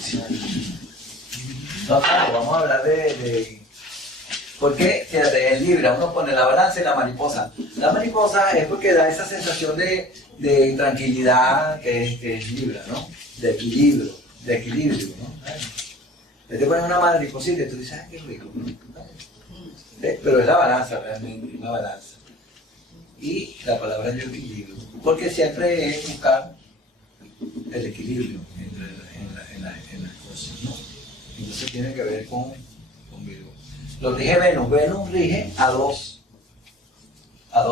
dirección. No, claro, vamos a hablar de... Porque, fíjate, en Libra uno pone la balanza y la mariposa. La mariposa es porque da esa sensación de tranquilidad que es Libra, ¿no? De equilibrio, ¿no? Te ponen una mariposita y tú dices, qué rico, ¿no? Pero es la balanza realmente, es la balanza. Y la palabra es equilibrio, porque siempre es buscar el equilibrio en las cosas, ¿no? Entonces tiene que ver con Virgo. Lo rige Venus. Venus rige a dos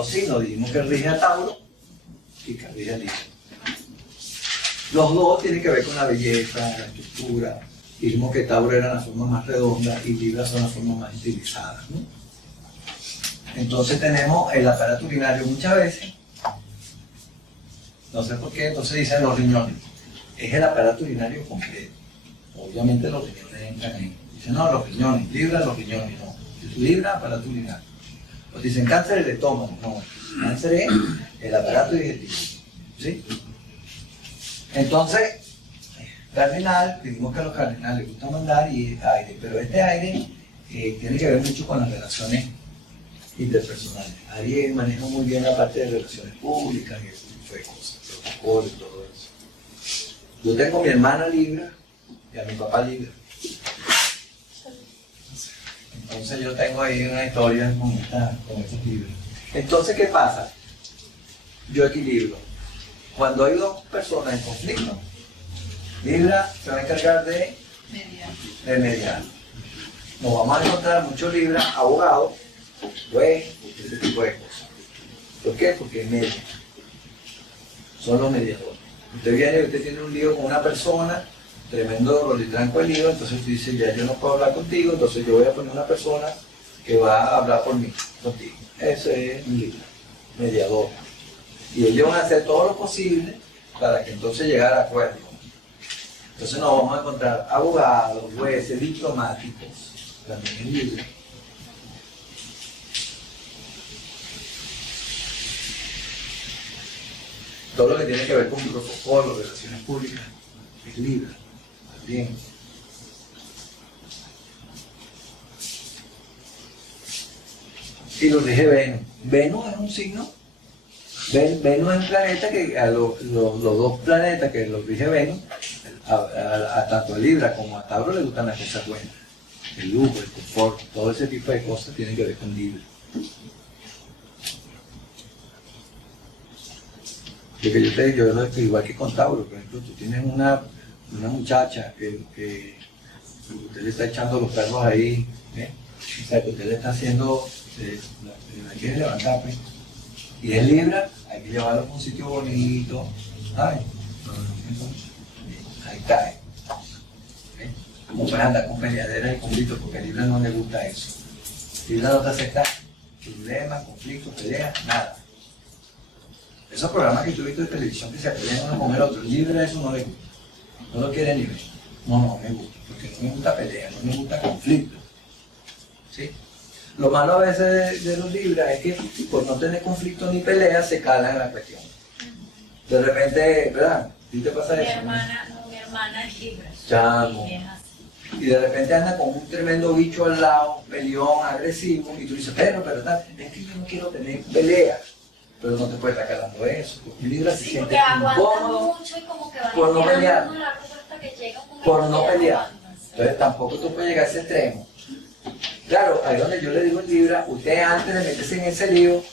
signos. Dijimos que rige a Tauro y que rige a Libra. Los dos tienen que ver con la belleza, la estructura. Dijimos que Tauro era la forma más redonda y Libra son las formas más estilizadas, ¿no? Entonces tenemos el aparato urinario muchas veces. No sé por qué, entonces dicen los riñones. Es el aparato urinario completo. Obviamente los riñones entran ahí. Dicen, no, los riñones, Libra, los riñones, no. Libra, aparato urinario. Pues dicen cáncer del estómago, no. Cáncer es el aparato digestivo. ¿Sí? Entonces, cardinal, dijimos que a los cardinales les gusta mandar y aire, pero este aire tiene que ver mucho con las relaciones interpersonales. Aries maneja muy bien la parte de relaciones públicas y ese tipo de cosas, protocolo y todo eso. Yo tengo a mi hermana Libra y a mi papá Libra. Entonces yo tengo ahí una historia con estos libros. Entonces, ¿qué pasa? Yo equilibro. Cuando hay dos personas en conflicto, Libra se va a encargar de mediar. Nos vamos a encontrar muchos Libra, abogados, jueces, ese tipo de cosas. ¿Por qué? Porque median. Son los mediadores. Usted viene y usted tiene un lío con una persona, tremendo rolitranco el lío, entonces usted dice, ya yo no puedo hablar contigo, entonces yo voy a poner una persona que va a hablar por mí, contigo. Ese es un Libra, mediador. Y ellos van a hacer todo lo posible para que entonces llegar a acuerdo. Entonces nos vamos a encontrar abogados, jueces, diplomáticos, también en Libra. Todo lo que tiene que ver con protocolo, relaciones públicas, es Libra, también. Y lo rige Venus. Venus es un signo. Venus es un planeta que a los dos planetas que los rige Venus, tanto a Libra como a Tauro le gustan las cosas buenas. El lujo, el confort, todo ese tipo de cosas tienen que ver con Libra. Porque yo te digo, igual que con Tauro, por ejemplo, tú tienes una muchacha que usted le está echando los perros ahí, ¿eh? O sea, que usted le está haciendo, la quiere levantar, pues. Y es Libra, hay que llevarlo a un sitio bonito, ¿sabes? Ahí cae. ¿Eh? Como puedes andar con peleaderas y conflictos, porque a Libra no le gusta eso. Libra no te acepta problemas, conflictos, peleas, nada. Esos programas que tú viste de televisión que se pelean uno con el otro, Libra eso no le gusta. No lo quiere ni ver. No me gusta, porque no me gusta pelear, no me gusta conflicto. ¿Sí? Lo malo a veces de los Libras es que por no tener conflicto ni pelea se calan en la cuestión. De repente, ¿verdad? ¿Sí te pasa eso? Mi hermana es Libra. Chamo. Y de repente anda con un tremendo bicho al lado, peleón, agresivo, y tú dices, pero tal, es que yo no quiero tener pelea. Pero no te puedes estar calando eso, porque Libra se siente incómodo por no pelear. Por no pelear. Entonces tampoco tú puedes llegar a ese extremo. Claro, ahí donde yo le digo en Libra, usted antes de meterse en ese lío,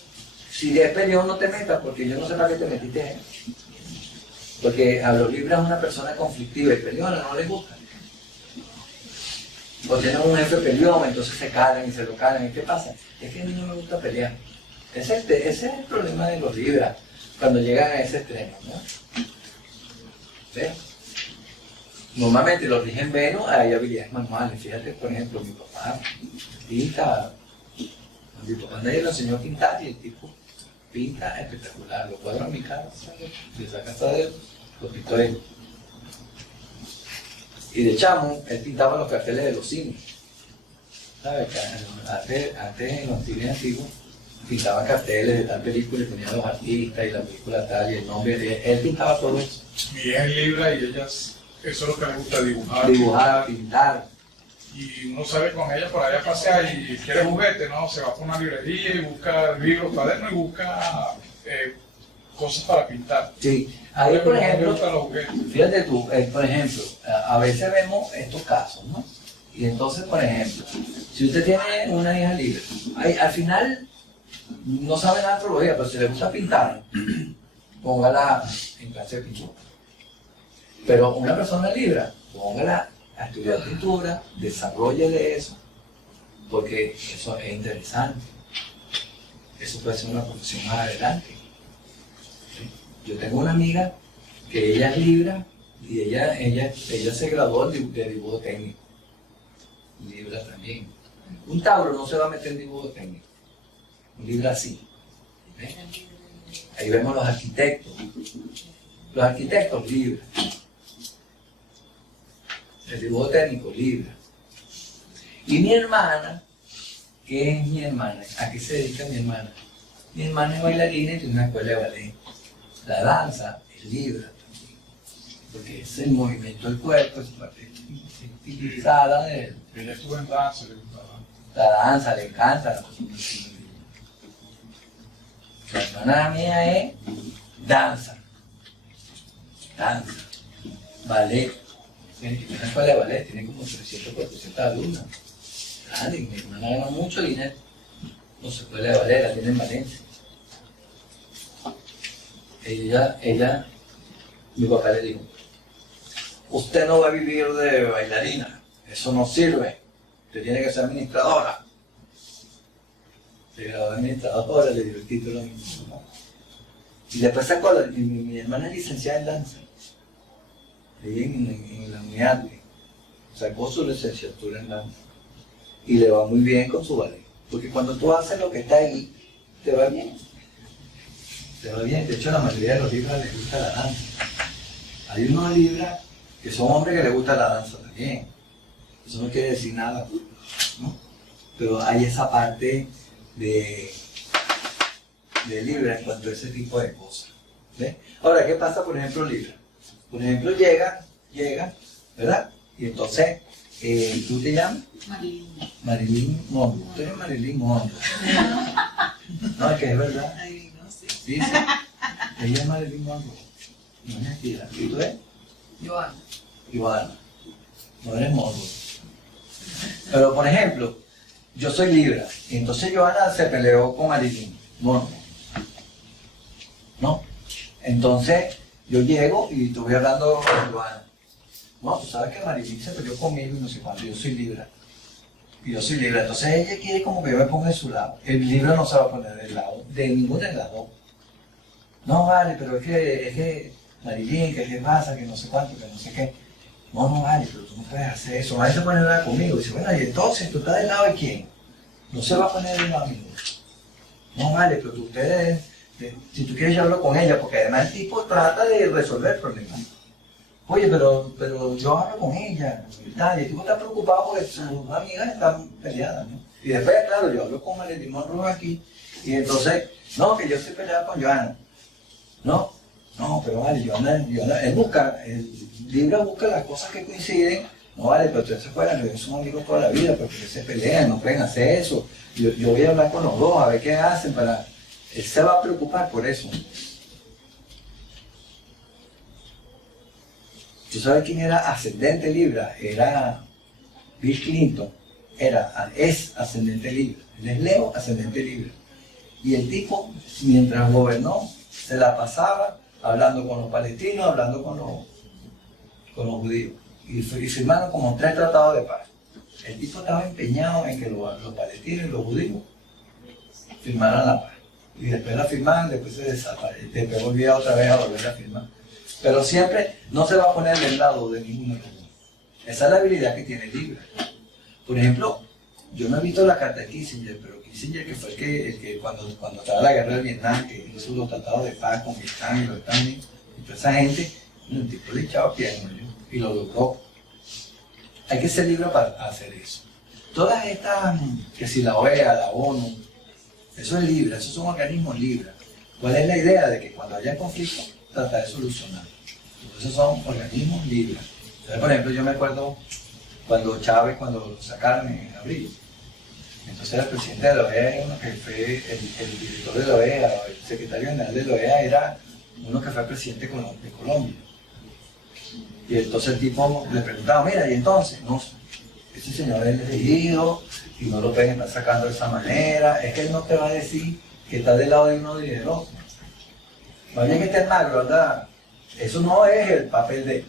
si es peleón no te metas, porque yo no sé para qué te metiste en eso. Porque a los Libras es una persona conflictiva y peleona, no les gusta. O tienen un jefe peleón, entonces se calan y se lo calan. ¿Y qué pasa? Es que a mí no me gusta pelear. Ese es el problema de los Libras, cuando llegan a ese extremo, ¿no? ¿Sí? Normalmente los rigen Venus, hay habilidades manuales. Fíjate, por ejemplo, mi papá pinta. Mi papá nadie lo enseñó a pintar y el tipo pinta espectacular. Lo cuadro en mi casa, le saca hasta de los pintó él. Y de chamo, él pintaba los carteles de los cines. ¿Sabes? Antes en los cines antiguos, pintaban carteles de tal película y ponían los artistas y la película tal y el nombre. Él pintaba todo eso. Mi hija es Libra y ella Eso es lo que le gusta dibujar. Dibujar, pintar. Y uno sale con ella por allá a pasear y quiere juguete, ¿no? Se va por una librería y busca libros, cuadernos y busca cosas para pintar. Sí, ahí por ejemplo, Le gustan los juguetes. fíjate tú, por ejemplo, a veces vemos estos casos, ¿no? Y entonces, por ejemplo, si usted tiene una hija libre, al final no sabe nada de astrología, pero si le gusta pintar, póngala en clase de pintura. Pero una persona libre, póngala a estudiar pintura, desarrolle eso, porque eso es interesante. Eso puede ser una profesión más adelante. ¿Sí? Yo tengo una amiga que ella es libra y ella se graduó de dibujo técnico. Libra también. Un Tauro no se va a meter en dibujo técnico. Un Libra sí. ¿Ves? Ahí vemos los arquitectos. Los arquitectos Libra. El dibujo técnico Libra. Y mi hermana, ¿qué es mi hermana? ¿A qué se dedica mi hermana? Mi hermana es bailarina y tiene una escuela de ballet. La danza es Libra también. Porque es el movimiento del cuerpo, es parte estilizada de él. Ella estuvo en danza, le gustaba. La danza, le encanta. La hermana mía es danza, ballet. Tiene una escuela de ballet, tiene como 300, 400 alumnos. Grande, mi hermana gana mucho dinero con su escuela de ballet, la tiene en Valencia. Ella, mi papá le dijo, usted no va a vivir de bailarina, eso no sirve, usted tiene que ser administradora. Se graduó de administradora, le dio el título a mi mamá. Y después sacó, mi hermana es licenciada en danza, ahí en la unidad, sacó su licenciatura en danza. Y le va muy bien con su ballet, porque cuando tú haces lo que está ahí, te va bien. Te va bien, de hecho a la mayoría de los libras les gusta la danza. Hay unos libras que son hombres que les gusta la danza también. Eso no quiere decir nada, ¿no? Pero hay esa parte de Libra en cuanto a ese tipo de cosas. ¿Ves? Ahora, ¿qué pasa por ejemplo Libra? Por ejemplo, llega, ¿verdad? Y entonces, ¿tú te llamas? Marilyn Monroe. Tú eres Marilyn Monroe. No, es que es verdad. Sí, sí. Ella es Marilyn Monroe. No es mentira. ¿Y tú eres? Joana. No eres Monroe. Pero, por ejemplo, yo soy Libra. Y entonces Joana se peleó con Marilyn Monroe. ¿No? Entonces, yo llego y estuve hablando con Joana. No, tú sabes que Marilyn se peleó conmigo y no sé cuánto, yo soy Libra. Y yo soy Libra, entonces ella quiere como que yo me ponga de su lado. El Libra no se va a poner del lado, de ninguna de las dos. No, vale, pero es que Marilyn, que qué pasa, que no sé cuánto, que no sé qué. No, vale, pero tú no puedes hacer eso, nadie se pone del lado conmigo. Dice, bueno, y entonces, ¿tú estás del lado de quién? No se va a poner del lado mío. No, vale, pero ustedes, si tú quieres yo hablo con ella, porque además el tipo trata de resolver problemas. Oye, pero yo hablo con ella, y tal, y el tipo está preocupado porque sus amigas están peleadas, ¿no? Y después, claro, yo hablo con Marilyn Monroe aquí, y entonces, no, que yo estoy peleado con Joana. No, pero vale, Joana, el Libra busca las cosas que coinciden. No vale, pero ustedes se fueran, ellos son amigos toda la vida, porque se pelean, no pueden hacer eso. Yo voy a hablar con los dos, a ver qué hacen para... Él se va a preocupar por eso. ¿Tú sabes quién era ascendente Libra? Era Bill Clinton. Es ascendente Libra. Él es Leo, ascendente Libra. Y el tipo, mientras gobernó, se la pasaba hablando con los palestinos, hablando con los judíos. Y firmaron como 3 tratados de paz. El tipo estaba empeñado en que los palestinos y los judíos firmaran la paz. Y después la firmaban, después se desapareció. Después volvía otra vez a volver a firmar. Pero siempre no se va a poner del lado de ninguno de los dos. Esa es la habilidad que tiene Libra. Por ejemplo, yo no he visto la carta de Kissinger, pero Kissinger, que fue el que cuando estaba la guerra de Vietnam, que hizo los tratados de paz con Vietnam y los Estados Unidos, y toda esa gente, el tipo le echaba piernas, ¿no? Y lo logró. Hay que ser Libra para hacer eso. Todas estas, que si la OEA, la ONU, eso es Libra, esos son organismos Libra. ¿Cuál es la idea? De que cuando haya conflicto, tratar de solucionar. Entonces son organismos Libra. Entonces, por ejemplo, yo me acuerdo cuando Chávez, cuando lo sacaron en abril, entonces el presidente de la OEA, uno que fue el director de la OEA, el secretario general de la OEA, era uno que fue presidente de Colombia. Y entonces el tipo le preguntaba, mira, y entonces, no, ese señor es elegido y no lo pueden estar sacando de esa manera, es que él no te va a decir que está del lado de uno y del otro. Más bien que esté mal, ¿verdad? Eso no es el papel de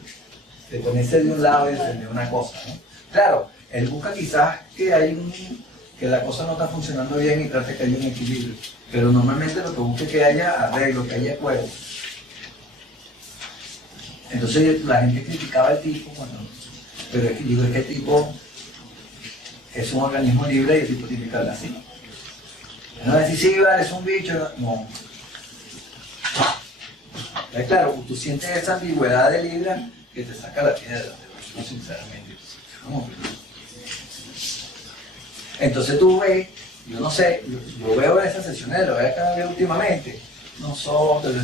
ponerse de un lado y defender una cosa, ¿no? Claro, él busca quizás que que la cosa no está funcionando bien y trate que haya un equilibrio, pero normalmente lo que busca es que haya arreglo, que haya acuerdo. Entonces la gente criticaba al tipo, pero es que el tipo es un organismo libre y el tipo tiene que hablar así. No decir, sí, vale, es un bicho, no. Claro, tú sientes esa ambigüedad de Libra que te saca la piedra, no, sinceramente. ¿Cómo? Entonces tú ves, yo no sé, yo veo esas sesiones de lo que han habido últimamente. Nosotros,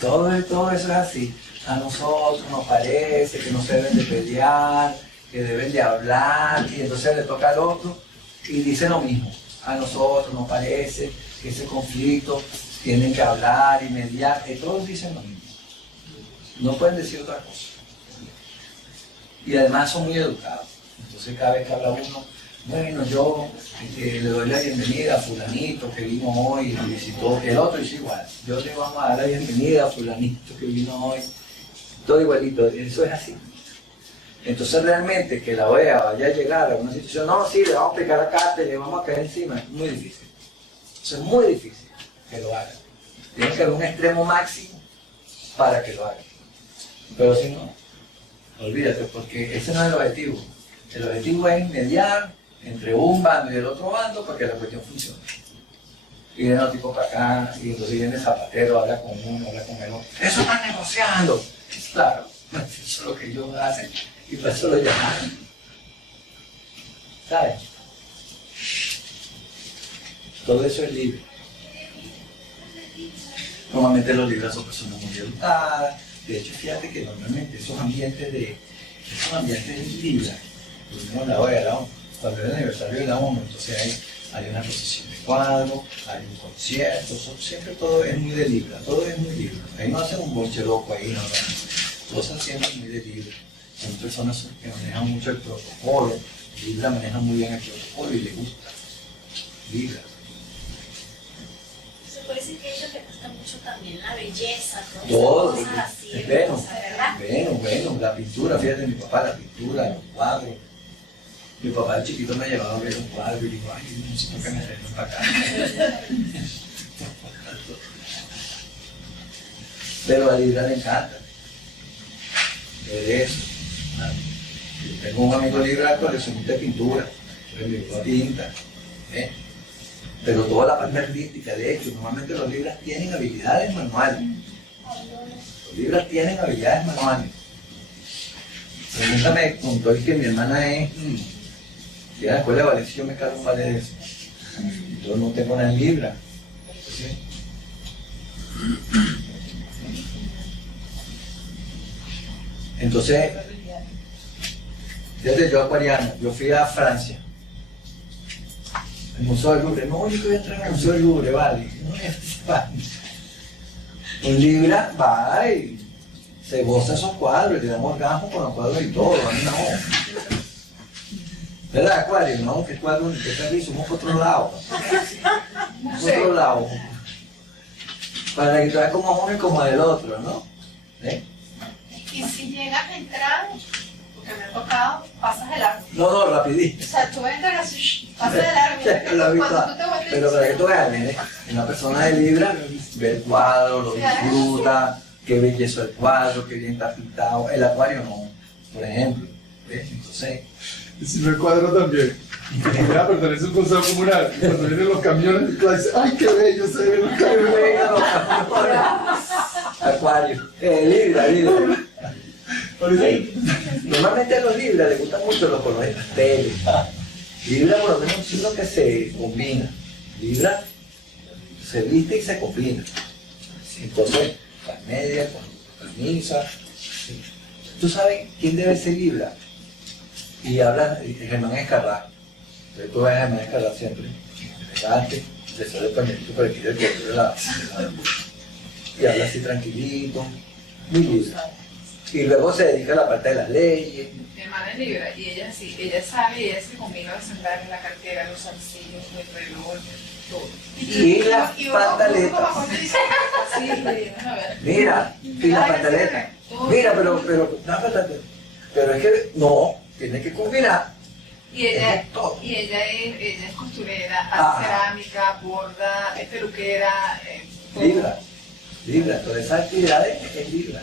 todo eso es así. A nosotros nos parece que no se deben de pelear, que deben de hablar, y entonces le toca al otro y dice lo mismo. A nosotros nos parece que ese conflicto tienen que hablar y mediar, y todos dicen lo mismo. No pueden decir otra cosa. Y además son muy educados. Entonces cada vez que habla uno, bueno, yo le doy la bienvenida a fulanito que vino hoy y visitó, el otro dice igual, yo le vamos a dar la bienvenida a fulanito que vino hoy, todo igualito, eso es así. Entonces realmente que la OEA vaya a llegar a una situación, no, sí, le vamos a picar acá, le vamos a caer encima, es muy difícil. Eso es muy difícil que lo hagan. Tiene que haber un extremo máximo para que lo hagan. Pero si no, olvídate, porque ese no es el objetivo. El objetivo es mediar entre un bando y el otro bando para que la cuestión funcione. Y viene el tipo para acá, y entonces viene Zapatero, habla con uno, habla con el otro. ¡Eso están negociando! Claro, eso es lo que ellos hacen, y por eso lo llamaron. ¿Sabes? Todo eso es libre. Normalmente los libres son personas muy educadas. De hecho, fíjate que normalmente esos ambientes libres, por lo menos la OEA, la ONU, cuando es el aniversario de la ONU, entonces hay una procesión de cuadros, hay un concierto, siempre todo es muy de Libra, todo es muy libre. Ahí no hacen un bonche loco ahí, no. Todos son siempre muy de Libra. Son personas que manejan mucho el protocolo. Libra maneja muy bien el protocolo y le gusta. Libra. Se puede decir que a ellos les gusta mucho también la belleza, todo, cosas así, bueno, ¿verdad? la pintura, fíjate, mi papá, la pintura, los cuadros. Mi papá de chiquito me llevaba a ver un cuadro y digo, ay, no sé por qué me traen para acá. Pero a Libra le encanta ver eso. Yo tengo un amigo Libra coleccionista de pintura, le digo, pinta. Pero toda la parte artística, de hecho, normalmente los Libras tienen habilidades manuales. Los Libras tienen habilidades manuales. Nunca me contó que mi hermana es, y a la escuela de Valencia yo me cargo un vale de eso. Yo no tengo nada en Libra. ¿Sí? Entonces, desde yo acuariano, yo fui a Francia. El Museo del Louvre, no, yo voy a entrar al Museo del Louvre, vale. No es España. Un Libra va y se goza esos cuadros, le damos orgasmo con los cuadros y todo, no. ¿Verdad, Acuario? No, que cuadro, que está aquí, somos por otro lado. Por otro lado. Para que tú veas como uno y como del otro, ¿no? Y si llegas a entrar, porque me ha tocado, pasas el árbol. No, rapidito. O sea, tú entras así, pasas el árbol. Lo he visto. Cuando tú te vuelves Pero para que tú veas, una persona de Libra ve el cuadro, lo disfruta, qué belleza el cuadro, qué bien está pintado. El Acuario no, por ejemplo. ¿Ves? Entonces, Si no el cuadro también. Ya pertenece a un consejo comunal. Cuando vienen los camiones, dice, ¡ay, qué bello se ven los camiones! Acuario, Libra. Sí. Normalmente a los Libra les gustan mucho los colores pasteles. Libra por lo menos es lo que se combina. Libra se viste y se combina. Entonces, las medias con camisa. Sí. ¿Tú sabes quién debe ser Libra? Y habla Germán Escarrá. Entonces tú ves a Germán Escarrá siempre, elegante, de ser dependiente por aquí del cuerpo y habla así tranquilito, muy Libra. Y luego se dedica a la parte de las leyes. Mi hermana es Libra y ella sí, ella sabe y ella se combina de sembrar en la cartera, los zarcillos, el reloj, todo. Y las pantaletas. Sí, a ver. Mira, y las pantaletas. Mira, pero es que no, tiene que combinar. Y ella es costurera, hace cerámica, borda, es peluquera, todo. Libra, todas esas actividades es Libra.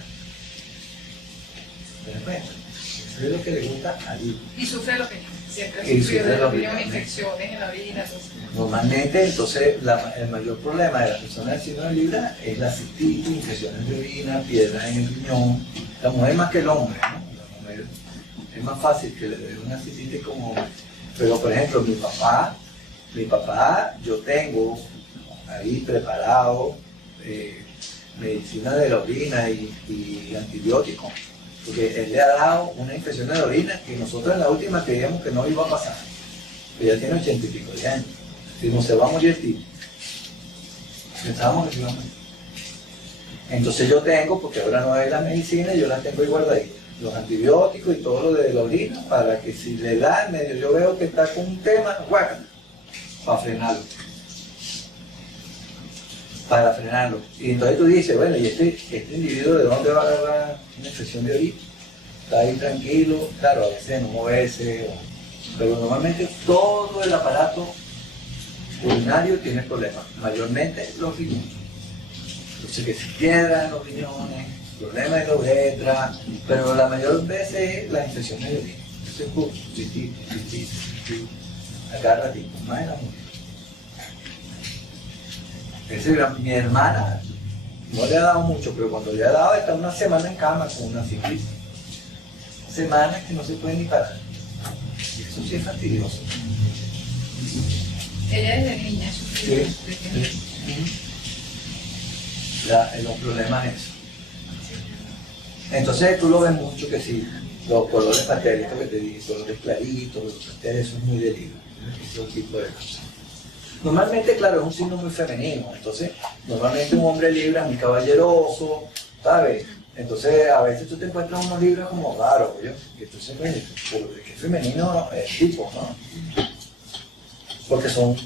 ¿Te das cuenta? Eso es lo que le gusta a Libra. Y sufre de la opinión, siempre Y sufre sufre de la la opinión, opinión. infecciones en la orina, entonces. Normalmente, entonces, el mayor problema de las personas del signo de Libra es la cistitis, infecciones de orina, piedras en el riñón. La mujer más que el hombre, ¿no? La mujer es más fácil que le dé una cistitis como hombre. Pero, por ejemplo, mi papá, yo tengo ahí preparado medicina de la orina y antibióticos, porque él le ha dado una infección de la orina que nosotros en la última creíamos que no iba a pasar. Ella tiene 80 y pico de años. Dijimos, se va a morir el tipo. Pensábamos que se iba a morir. Entonces yo tengo, porque ahora no hay la medicina, yo la tengo ahí guardadita. Los antibióticos y todo lo de la orina, para que si le da en medio, yo veo que está con un tema, guácala, para frenarlo. Para frenarlo. Y entonces tú dices, bueno, ¿y este individuo de dónde va a agarrar una infección de orina? Está ahí tranquilo, claro, a veces no moverse, pero normalmente todo el aparato urinario tiene problemas, mayormente los riñones. Entonces que si piedras en los riñones, problemas de la uretra, pero la mayor veces es las infecciones de orina. Entonces, acá ratito, más en la mujer. Mi hermana no le ha dado mucho, pero cuando le ha dado está una semana en cama con una cistitis. Semanas que no se puede ni parar. Y eso sí es fastidioso. Ella desde niña sufrió. Los problemas es eso. Entonces tú lo ves mucho que sí, los colores pasteles que te dije, colores claritos, los pasteles, eso es muy de Libra, ese tipo de cosas. Normalmente, claro, es un signo muy femenino, entonces normalmente un hombre Libra es muy caballeroso, ¿sabes? Entonces a veces tú te encuentras unos Libras como raros, oye, que entonces, pero de que es femenino el tipo, ¿no? Porque son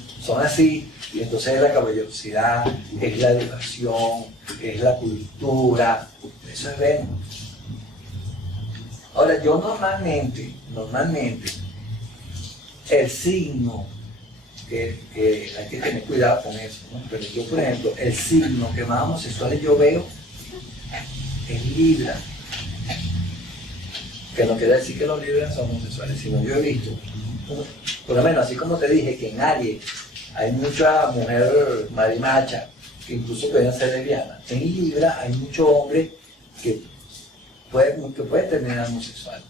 así, y entonces es la caballerosidad, es la educación, es la cultura, eso es Venus. Ahora, yo normalmente, el signo, que hay que tener cuidado con eso, ¿no? Pero yo, por ejemplo, el signo que más homosexuales yo veo es Libra. Que no quiere decir que los Libras son homosexuales, sino yo he visto, por lo menos así como te dije, que en Aries hay mucha mujer marimacha, que incluso pueden ser lesbianas. En Libra hay mucho hombre que puede terminar homosexual.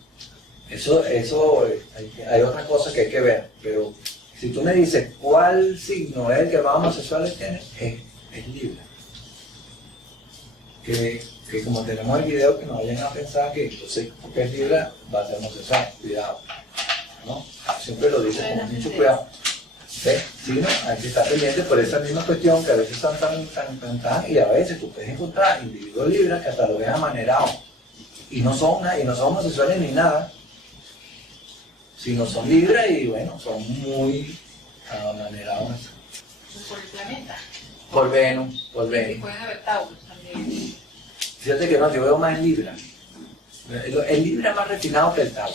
Eso hay otras cosas que hay que ver, pero si tú me dices cuál signo es el que más homosexuales tiene, es Libra. Que como tenemos el video, que no vayan a pensar que entonces porque es Libra va a ser homosexual, cuidado, ¿no? Siempre lo digo con mucho cuidado. ¿Ves? Sí, ¿no? Hay que estar pendiente por esa misma cuestión, que a veces están tan, y a veces tú puedes encontrar individuos Libras que hasta lo ves amanerados. Y no son homosexuales ni nada, sino son Libras y bueno, son muy amanerados. Por el planeta. Por Venus. Y pueden haber Taurus también. Fíjate que no, yo veo más en Libra. El Libra es más refinado que el Tauro.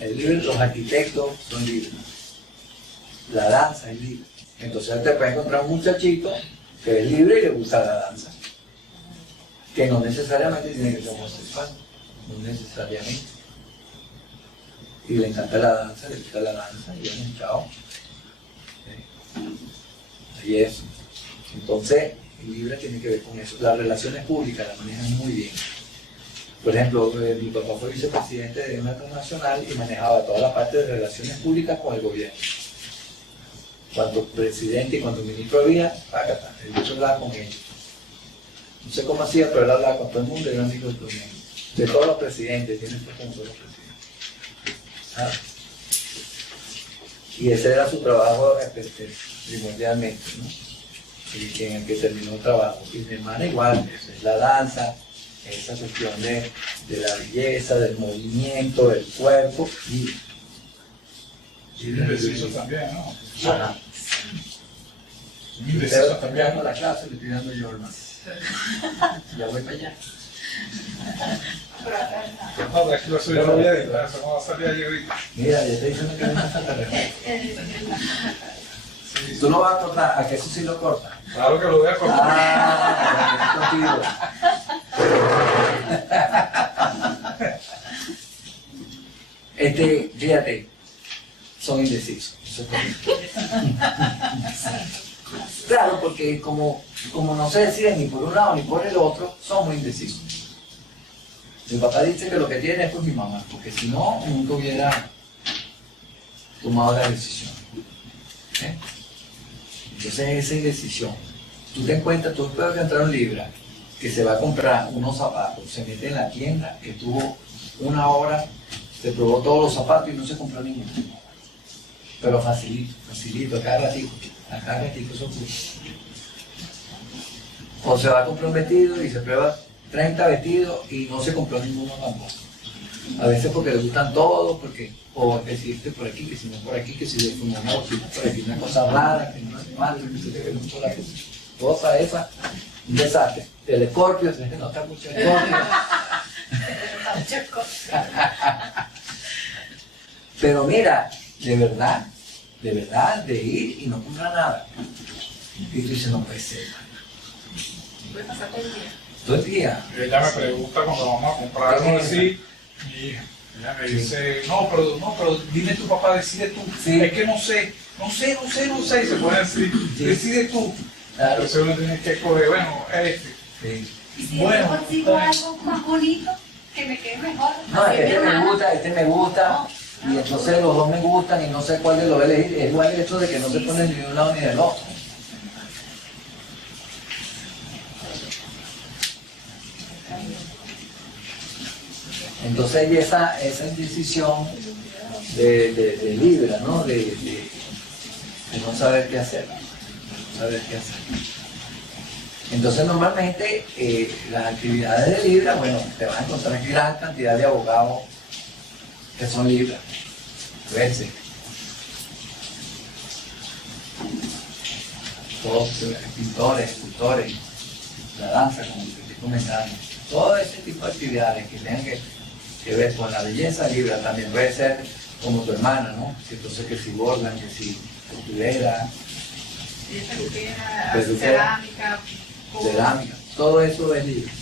El Libra, los arquitectos son Libra. La danza es Libra. Entonces te puedes encontrar un muchachito que es libre y le gusta la danza. Que no necesariamente tiene que ser homosexual. No necesariamente. Y le encanta la danza, le gusta la danza, y bueno, chao. Y eso. Entonces, el Libra tiene que ver con eso. Las relaciones públicas las manejan muy bien. Por ejemplo, mi papá fue vicepresidente de una transnacional y manejaba toda la parte de relaciones públicas con el gobierno. Cuando presidente y cuando ministro había, el bicho hablaba con ellos. No sé cómo hacía, pero él hablaba con todo el mundo y era amigo de todo el mundo. de todos los presidentes, tiene fotos con todos los presidentes. ¿Ah? Y ese era su trabajo primordialmente, ¿no? Y en el que terminó el trabajo. Y mi hermana igual, es la danza, esa cuestión de la belleza, del movimiento, del cuerpo y indeciso también, ¿no? Ajá. Indeciso Estoy también. dando la clase, le estoy dando yo, hermano. Ya voy para allá. No, tranquilo, eso yo lo voy a editar, eso no va a salir ahí ahorita. Mira, ya te dicen que no me falta respeto. Tú lo vas a cortar, ¿a que eso sí lo cortas? Claro que lo voy a cortar. Ah, contigo. Fíjate, son indecisos. Eso es correcto. Claro, porque como no se deciden ni por un lado ni por el otro, son muy indecisos. Mi papá dice que lo que tiene es por mi mamá, porque si no, nunca hubiera tomado la decisión. ¿Eh? Entonces esa indecisión. Tú te encuentras, tú puedes entrar a un Libra que se va a comprar unos zapatos, se mete en la tienda, que tuvo una hora, se probó todos los zapatos y no se compró ninguno. Pero facilito, a cada ratito eso ocurre. O se va a comprar un vestido y se prueba 30 vestidos y no se compró ninguno tampoco. A veces porque le gustan todos, porque, o que si este por aquí, que si no por aquí, que si le fumó una por aquí, una cosa rara, que no es malo, que se le mucho la cosa esa, un desastre. El Escorpio, se nota mucho el Escorpio. Pero mira, de verdad, de ir y no comprar nada. Y tú dices, no puede ser. Puede pasar todo el día. Todo el día. Ella me pregunta cuando vamos a comprar algo así, mi hija. Ella me dice, no, pero dime tu papá, decide tú. Sí. Es que no sé, y se pone así, Sí. decide tú. Claro. Entonces uno tiene que escoger, bueno, Sí. Y si Bueno, yo consigo algo más bonito, que me quede mejor. No, así este mi me hermana. gusta, este me gusta, y entonces los dos me gustan y no sé cuál de los voy a elegir. Es igual el hecho de que no se ponen ni de un lado ni del otro. Entonces hay esa indecisión de Libra, ¿no? De no saber qué hacer. No saber qué hacer. Entonces normalmente las actividades de Libra, bueno, te vas a encontrar gran cantidad de abogados que son Libra, jueces, todos pintores, escultores, la danza, como te estoy comentando, todo ese tipo de actividades que tengan que ver con la belleza Libra, también puede ser como tu hermana, ¿no? Entonces que si bordan, que si costurera, Y esa peluquera, Peluquera. cerámica, todo eso es Libra.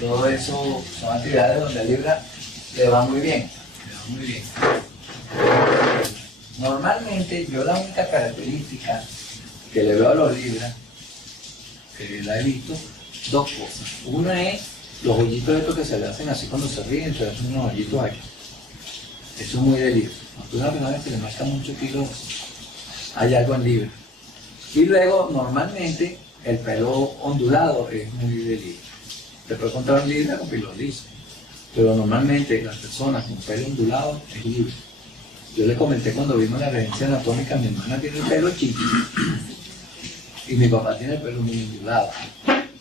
Todo eso son actividades donde a Libra le va muy bien. Le va muy bien. Normalmente yo la única característica que le veo a los Libras, que la he visto, dos cosas. Una es los hoyitos estos que se le hacen así cuando se ríen, se hacen unos hoyitos aquí. Eso es muy de Libra. Aunque una persona que le marca mucho kilos, hay algo en Libra. Y luego, normalmente, el pelo ondulado es muy de Libra. Te puedes encontrar un Libra con pelo liso, pero normalmente las personas con pelo ondulado es Libra. Yo le comenté cuando vimos la referencia anatómica, mi hermana tiene el pelo chiquito y mi papá tiene el pelo muy ondulado.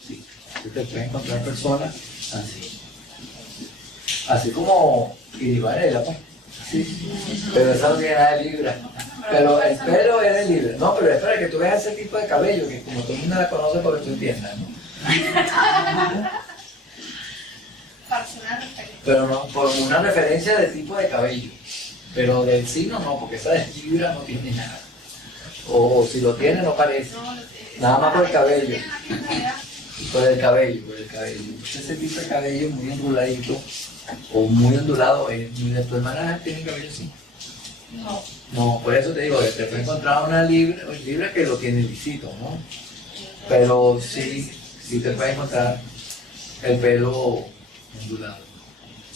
Sí. Tú te puedes encontrar personas así. Así como Iribarela, pues. Sí. Pero esa no tiene nada de Libra. Pero el pelo es de Libra. No, pero espera que tú veas ese tipo de cabello, que como todo el mundo la conoce porque tú entiendas, ¿no? Personal referente. Pero no, por una referencia del tipo de cabello. Pero del signo no, porque esa de Libra no tiene nada. O si lo tiene no parece. Nada más por el cabello. Por el cabello. Ese tipo de cabello muy enroladito o muy ondulado es muy de tu hermana tiene cabello así. No. No, por eso te digo, te puedes encontrar una libra que lo tiene lisito, ¿no? Pero sí te puedes encontrar el pelo ondulado.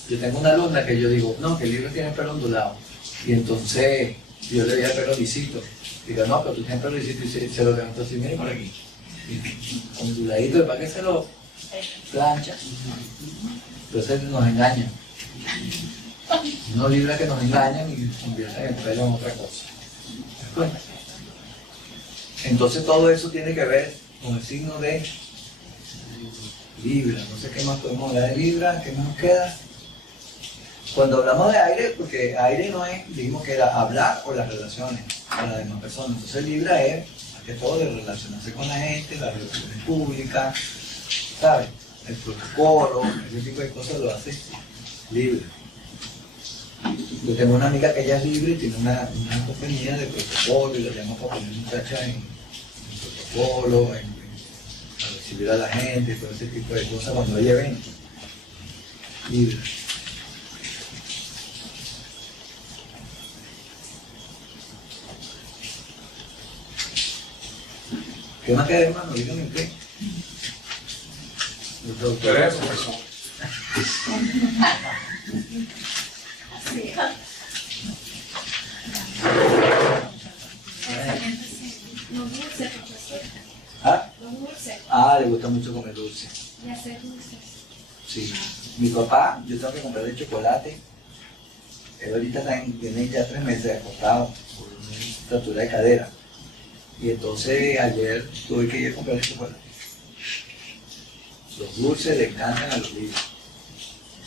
Yo tengo una alumna que yo digo, no, que el libro tiene el pelo ondulado. Y entonces yo le di el pelo lisito. Digo, no, pero tú tienes pelo lisito y se lo levanto así, mire por aquí. Onduladito, ¿para qué se lo plancha. Entonces nos engañan. Unos libros que nos engañan y convierten el pelo en otra cosa. ¿Te das cuenta? Entonces todo eso tiene que ver con el signo de Libra. No sé qué más podemos hablar de Libra, qué más nos queda. Cuando hablamos de aire, porque aire no es, dijimos que era hablar o las relaciones con las demás personas. Entonces Libra es, más que todo, de relacionarse con la gente, las relaciones públicas, ¿sabes? El protocolo, ese tipo de cosas lo hace Libra. Yo tengo una amiga que ella es libre y tiene una compañía de protocolo y la llama para poner muchachas en protocolo, para recibir a la gente, todo ese tipo de cosas cuando hay eventos. Libre. ¿Qué más queda, hermano? Dígame usted. Tú eres profesor. Sí. Los dulces, profesor. ¿Ah? Los dulces. Ah, le gusta mucho comer dulce. Y hacer dulces. Sí. Mi papá, yo tengo que comprarle chocolate. Él ahorita tiene ya 3 meses acostado por una fractura de cadera. Y entonces ayer tuve que ir a comprarle chocolate. Los dulces le encantan a los niños.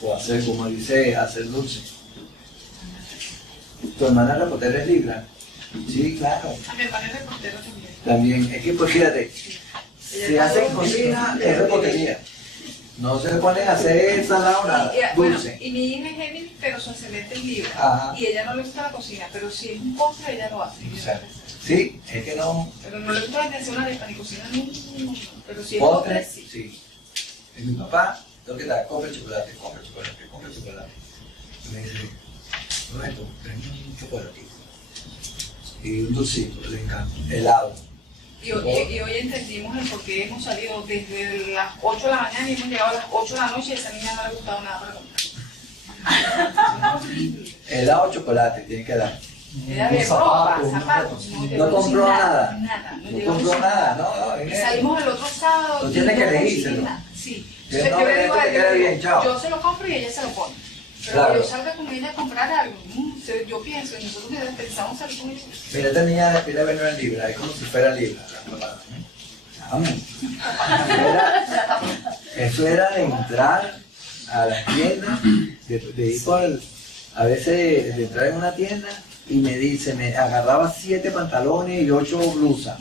O hacer, como dice, hacer dulce. ¿Tu hermana reportera es Libra? Sí, claro. A mi hermana es reportero también. También, es que pues fíjate, si hacen cocina es repostería. No se ponen a hacer ensalada o nada, dulce. Y mi hija es Géminis, pero su ascendente es Libra. Ajá. Y ella no le gusta la cocina, pero si es un postre, ella lo hace. O sea, sí, es que no. Pero no le gusta la atención a la arepa ni cocina, no. Pero si es Postre, postre, sí. sí. Es mi papá, tengo que dar, compra chocolate, compra chocolate, compra chocolate. Y me dice, Roberto, tráeme un chocolatito. Y un dulcito, le encanta, helado. Y hoy entendimos el por qué hemos salido desde las 8 de la mañana y hemos llegado a las 8 de la noche y a esa niña no le ha gustado nada para comprar. Helado o chocolate, tiene que dar. Era de ropa, zapatos. No compró nada. Nada. No compró nada, no, Y salimos el otro sábado. Tú y tienes que no elegírselo. conseguí nada. Sí. Que Entonces, no, yo le que digo esto a te quede ella, bien, chao. yo se lo compro y ella se lo pone. Pero Claro. que yo salga con ella a comprar algo. Yo pienso, nosotros pensamos salir con ella. Mira, esta niña respira venir en Libra, es como si fuera Libra. Vamos. Eso era de entrar a la tienda, de ir por a veces de entrar en una tienda y me agarraba 7 pantalones y 8 blusas.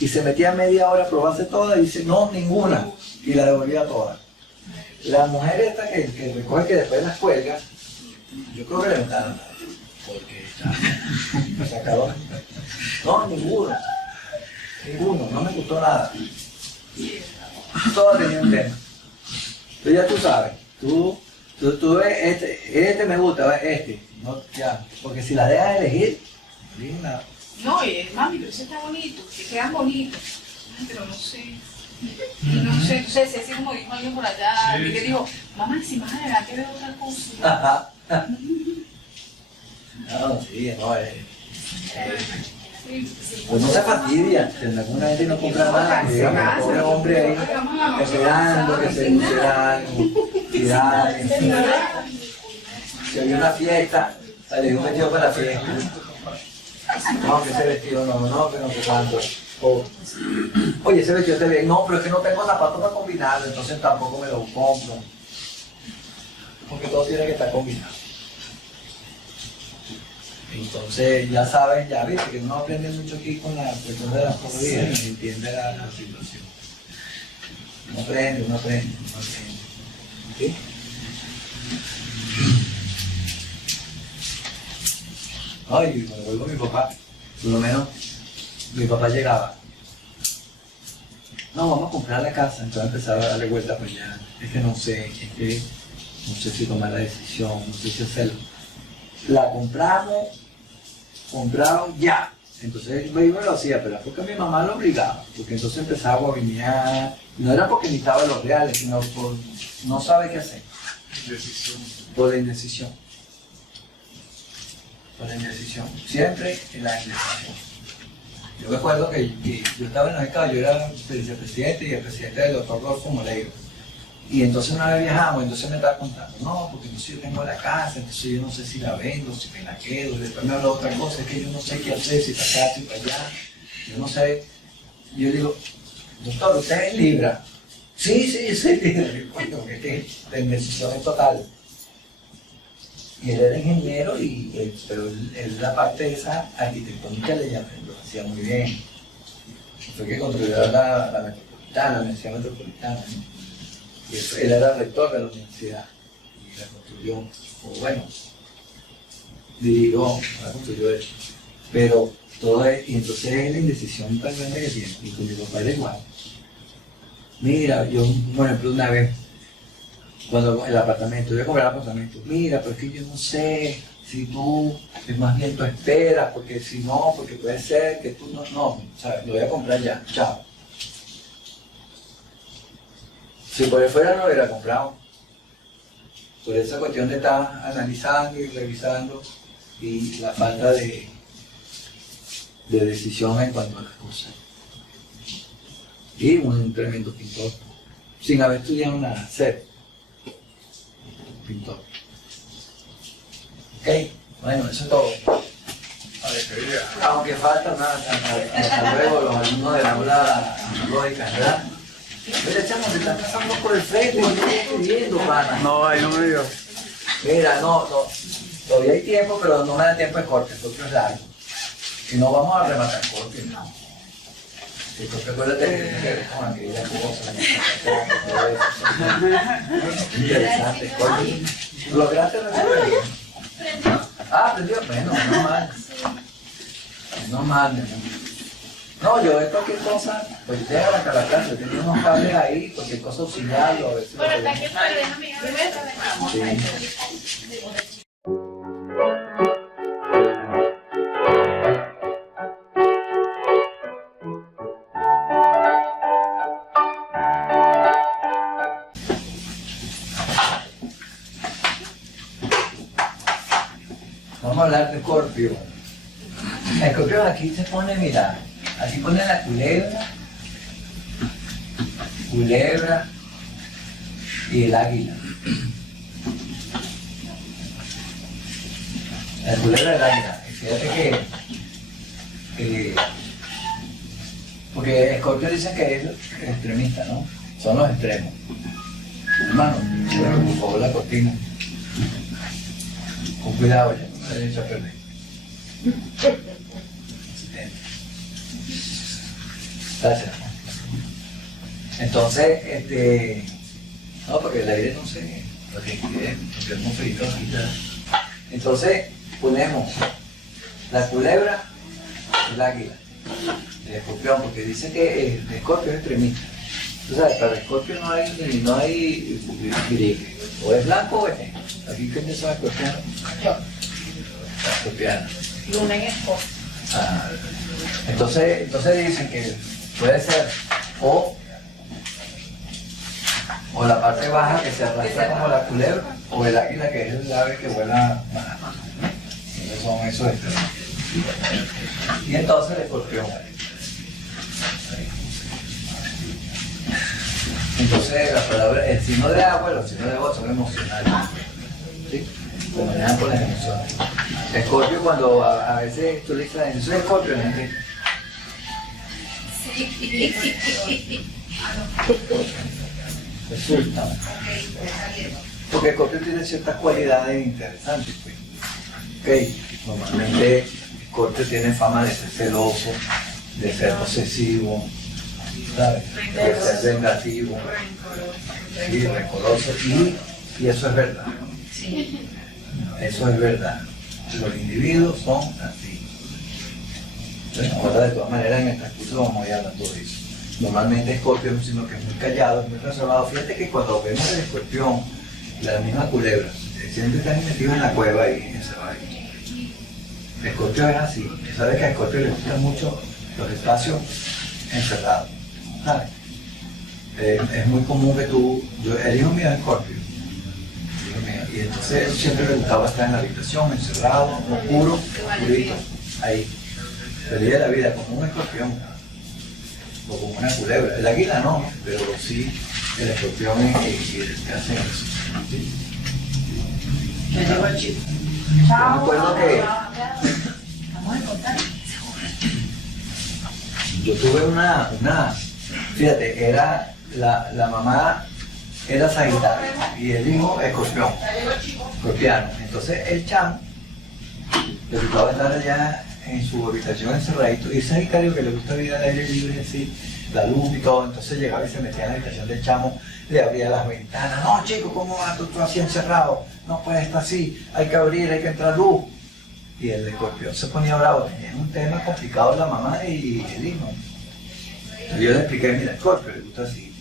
Y se metía media hora a probarse todas y dice, no, ninguna. Y la devolvía todas. La mujer esta que recoge, que después las cuelga, yo creo que le ventaron, porque ya se acabó. No, ninguno, no me gustó nada. Todo tenía un tema. Entonces ya tú sabes, tú ves, este me gusta, este, no, ya, porque si la dejas elegir, no eliges nada. No, y mami, pero ese está bonito, que quedan bonitos. Ay, pero no sé. No sé, entonces así como dijo alguien por allá, Sí, y le sí. dijo, mamá, si más adelante veo otra cosa. Ajá. No, sí, no, pues no se fastidia, tendrá que una gente no compra nada, que digamos, el pobre hombre ahí, esperando que se luciera algo, tirando. Se vio una fiesta, le dio un vestido para la fiesta. No, que ese vestido no, que no sé cuánto. Oye, ese vestido está bien, no, pero es que no tengo zapatos para combinarlo, entonces tampoco me lo compro. Porque todo tiene que estar combinado. Entonces, ya sabes, ya viste que uno aprende mucho aquí con la cuestión de la astrología y entiende la situación. Uno aprende. ¿Sí? Ay, me vuelvo a mi papá, por lo menos mi papá llegaba. No, vamos a comprar la casa, entonces empezaba a darle vueltas para allá. Es que no sé si tomar la decisión, no sé si hacerlo. La compramos ya. Entonces yo me lo hacía, pero porque mi mamá lo obligaba, porque entonces empezaba a guabinear. No era porque necesitaba los reales, sino por no sabe qué hacer. Decisión. Por la indecisión. Por la indecisión. Siempre en la indecisión. Yo recuerdo que yo estaba en la beca, yo era vicepresidente y el presidente del doctor Rodolfo Moleiro. Y entonces una vez viajamos, entonces me estaba contando, no, porque entonces yo tengo la casa, entonces yo no sé si la vendo, si me la quedo, y después me habló otra cosa, es que yo no sé qué hacer, si para acá, si para allá, yo no sé. Y yo digo, doctor, ¿usted es Libra? Sí, Libra. Bueno, es que la indecisión es total. Y él era ingeniero, pero él la parte esa arquitectónica lo hacía muy bien. Fue que construyó la metropolitana, la Universidad Metropolitana, ¿no? Y él era rector de la universidad y la construyó, o bueno, dirigió, la construyó él. Pero todo es, y entonces es la indecisión tan grande que tiene, y con mi papá era igual. Mira, yo, por ejemplo, una vez, cuando el apartamento, voy a comprar el apartamento, mira, pero es que yo no sé si tú, es más bien tú esperas, porque si no, porque puede ser que tú no, ¿sabes? Lo voy a comprar ya, chao. Si por ahí fuera no lo hubiera comprado. Por esa cuestión de estar analizando y revisando y la falta de decisión en cuanto a las cosas. Y un tremendo pintor, sin haber estudiado nada, ser pintor. Ok, bueno, eso es todo. Aunque falta nada, hasta luego los alumnos de la aula lógica, ¿verdad? Mira, chamo, te estás pasando por el frente, no estoy escribiendo, pana. No, ahí no me dio. Mira, no, todavía hay tiempo, pero no me da tiempo de corte, el corte es largo. Y no vamos a rematar corte, no. Porque acuérdate que tiene que ver con aquella cosa, interesante, corte. ¿Lograste resolver? Ah, aprendió. Bueno, no mal. No mal, mi amor. No, yo de cualquier cosa, pues llega la clase, tenía unos cables ahí, cualquier cosa auxiliarlo, a ver si lo Bueno, está podemos. aquí afuera, déjame ir a ver. Sí. Vamos a hablar de Escorpio. Escorpio aquí se pone, mira, aquí pone la culebra y el águila. La culebra y el águila. Y fíjate que porque Escorpio dice que es extremista, ¿no? Son los extremos. Hermano, por favor la cortina. Con cuidado ya, no me dejes a perder. Gracias. Entonces, no, porque el aire no se, porque es muy frito ahorita. Entonces, ponemos la culebra y el águila, el escorpión, porque dice que el escorpio es extremista. Tú sabes, para el escorpio no hay gris, o es blanco o es negro. Aquí que son escorpianos. Escorpianos. Luna en Escorpio. Ah, entonces dicen que puede ser o la parte baja que se arrastra como la culebra, o el águila que es el ave que vuela más. Entonces son esos extremos. Y entonces el escorpión. Entonces la palabra, el signo de agua y los signos de agua son emocionales. ¿Sí? Se manejan por las emociones. Escorpio, cuando a veces tú le dices a la gente, soy Escorpio, la gente resulta. Porque Escorpio tiene ciertas cualidades interesantes. Pues. Okay. Normalmente Escorpio tiene fama de ser celoso, de ser posesivo, ¿sabes? De ser vengativo, sí, rencoroso, y eso es verdad. Eso es verdad. Los individuos son así. Entonces, ahora de todas maneras en el transcurso vamos a ir hablando de eso. Normalmente Escorpio es un signo que es muy callado, es muy reservado. Fíjate que cuando vemos el escorpión, la misma culebra, siempre están metidos en la cueva y se va ahí. El escorpio es así. Sabes que a Escorpio le gustan mucho los espacios encerrados. ¿Sabes? Es muy común que el hijo mío es Escorpio. Y entonces él siempre le gustaba estar en la habitación, encerrado, oscuro, oscurito, ahí. Feliz de la vida, como un escorpión, o como una culebra. El águila no, pero sí el escorpión y que hacen eso. ¿Sí? Me llegó el chico. Yo me acuerdo que Vamos a contar. yo tuve fíjate, era la mamá era Sagitario y el hijo escorpión, escorpiano. Entonces el chamo le gustaba estar allá en su habitación encerradito, y Sagitario que le gusta vivir al aire libre, así, la luz y todo. Entonces llegaba y se metía en la habitación del chamo, le abría las ventanas. No, chico, ¿cómo vas tú así encerrado? No puedes estar así, hay que abrir, hay que entrar luz. Y el escorpión se ponía bravo, tenía un tema complicado la mamá y el hijo. Entonces yo le expliqué, mira, Scorpio le gusta así,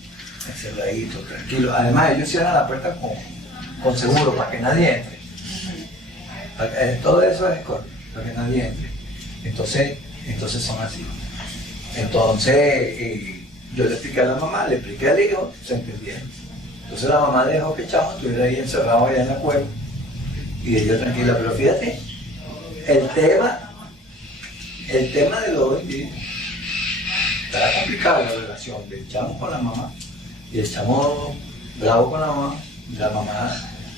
encerradito, tranquilo. Además ellos cierran la puerta con seguro para que nadie entre. Todo eso es Scorpio, para que nadie entre. Entonces son así. Entonces yo le expliqué a la mamá, le expliqué al hijo, se entendieron. Entonces la mamá dejó que el chamo estuviera ahí encerrado allá en la cueva y ella tranquila. Pero fíjate, el tema de los indígenas. Estaba complicada la relación del chamo con la mamá y el chamo bravo con la mamá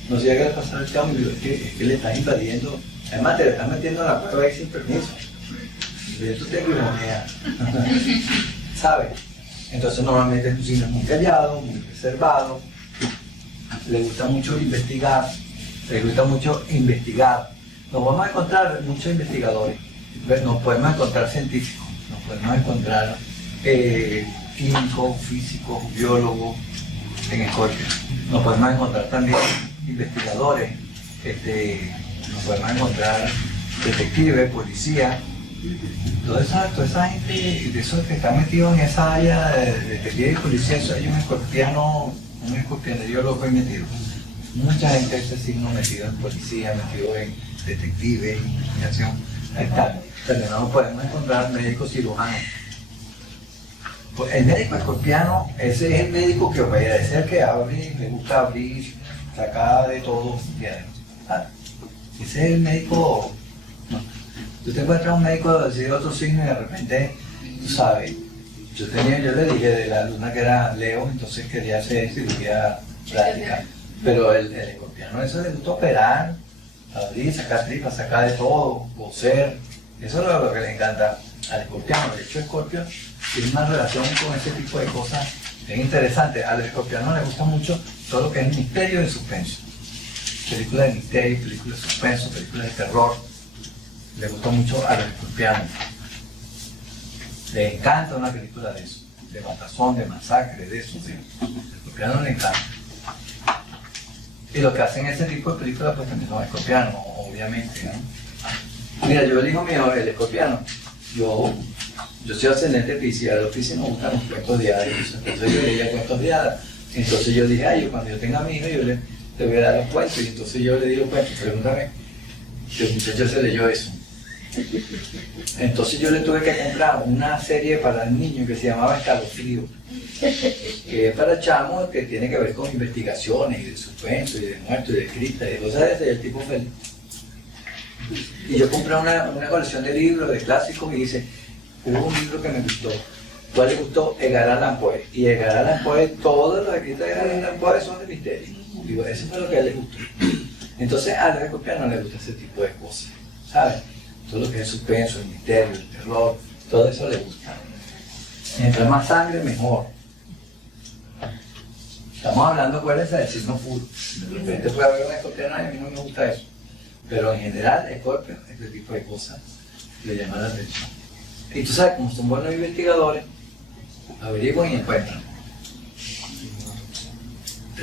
no sabía qué le pasaba al chamo y dijo, es que le estás invadiendo, además te le estás metiendo en la cueva ahí sin permiso, y eso te grimonea, ¿sabes? Entonces normalmente es un signo muy callado, muy reservado, le gusta mucho investigar, nos vamos a encontrar muchos investigadores, nos podemos encontrar científicos, nos podemos encontrar químicos, físicos, biólogos en Escorpio. Nos podemos encontrar también investigadores, nos podemos encontrar detectives, policías, toda esa gente de esos que están metidos en esa área de detectives y policías. Eso hay un escorpianerío loco ahí metido. Mucha gente de ese signo metido en policía, metido en detectives, en investigación. Ahí está. Pero no podemos encontrar médicos cirujanos. Pues el médico escorpiano, ese es el médico que obedece, el que abre, le gusta abrir, sacar de todo de adentro. ¿Ah? Ese es el médico. No. Tú te encuentras un médico de otro signo y de repente, tú sabes, yo le dije de la luna que era Leo, entonces quería hacer cirugía plástica. Pero el escorpiano, eso le gusta operar, abrir, sacar tripas, sacar de todo, coser. Eso es lo que le encanta al escorpiano. De hecho, Escorpio tiene una relación con ese tipo de cosas bien interesante. A los escorpianos les gusta mucho todo lo que es misterio y suspenso. Películas de misterio, películas de suspenso, películas de terror. Les gusta mucho a los escorpianos. Les encanta una película de eso, de matazón, de masacre, de eso. ¿Sí? A los escorpianos les encanta. Y lo que hacen ese tipo de películas pues también son escorpianos, obviamente, ¿no? Mira, yo el hijo mío, el escorpiano, yo soy ascendente Piscis, a los Piscis nos gustan los cuentos de hadas, entonces yo leía cuentos de hadas. Entonces yo dije, ay, cuando yo tenga a mi hijo, yo le voy a dar los cuentos, y entonces yo le di los cuentos. Pregúntame, si el muchacho se leyó eso. Entonces yo le tuve que comprar una serie para el niño que se llamaba Escalofrío, que es para chamos, que tiene que ver con investigaciones y de suspenso y de muertos y de criptas y de cosas de esas, y el tipo feliz. Y yo compré una colección de libros, de clásicos, y dice, hubo un libro que me gustó. ¿Cuál le gustó? Edgar Allan Poe. Y Edgar Allan Poe, todos los escritos de Edgar Allan Poe son de misterio. Digo, eso fue lo que a él le gustó. Entonces a los escorpianos les gusta ese tipo de cosas, ¿sabes? Todo lo que es suspenso, el misterio, el terror, todo eso les gusta. Mientras más sangre, mejor. Estamos hablando, acuérdense, del signo full. De repente puede haber un escorpiano y a mí no me gusta eso. Pero en general, Escorpio, este tipo de cosas le llaman la atención. Y tú sabes, como son buenos investigadores, averiguan y encuentran.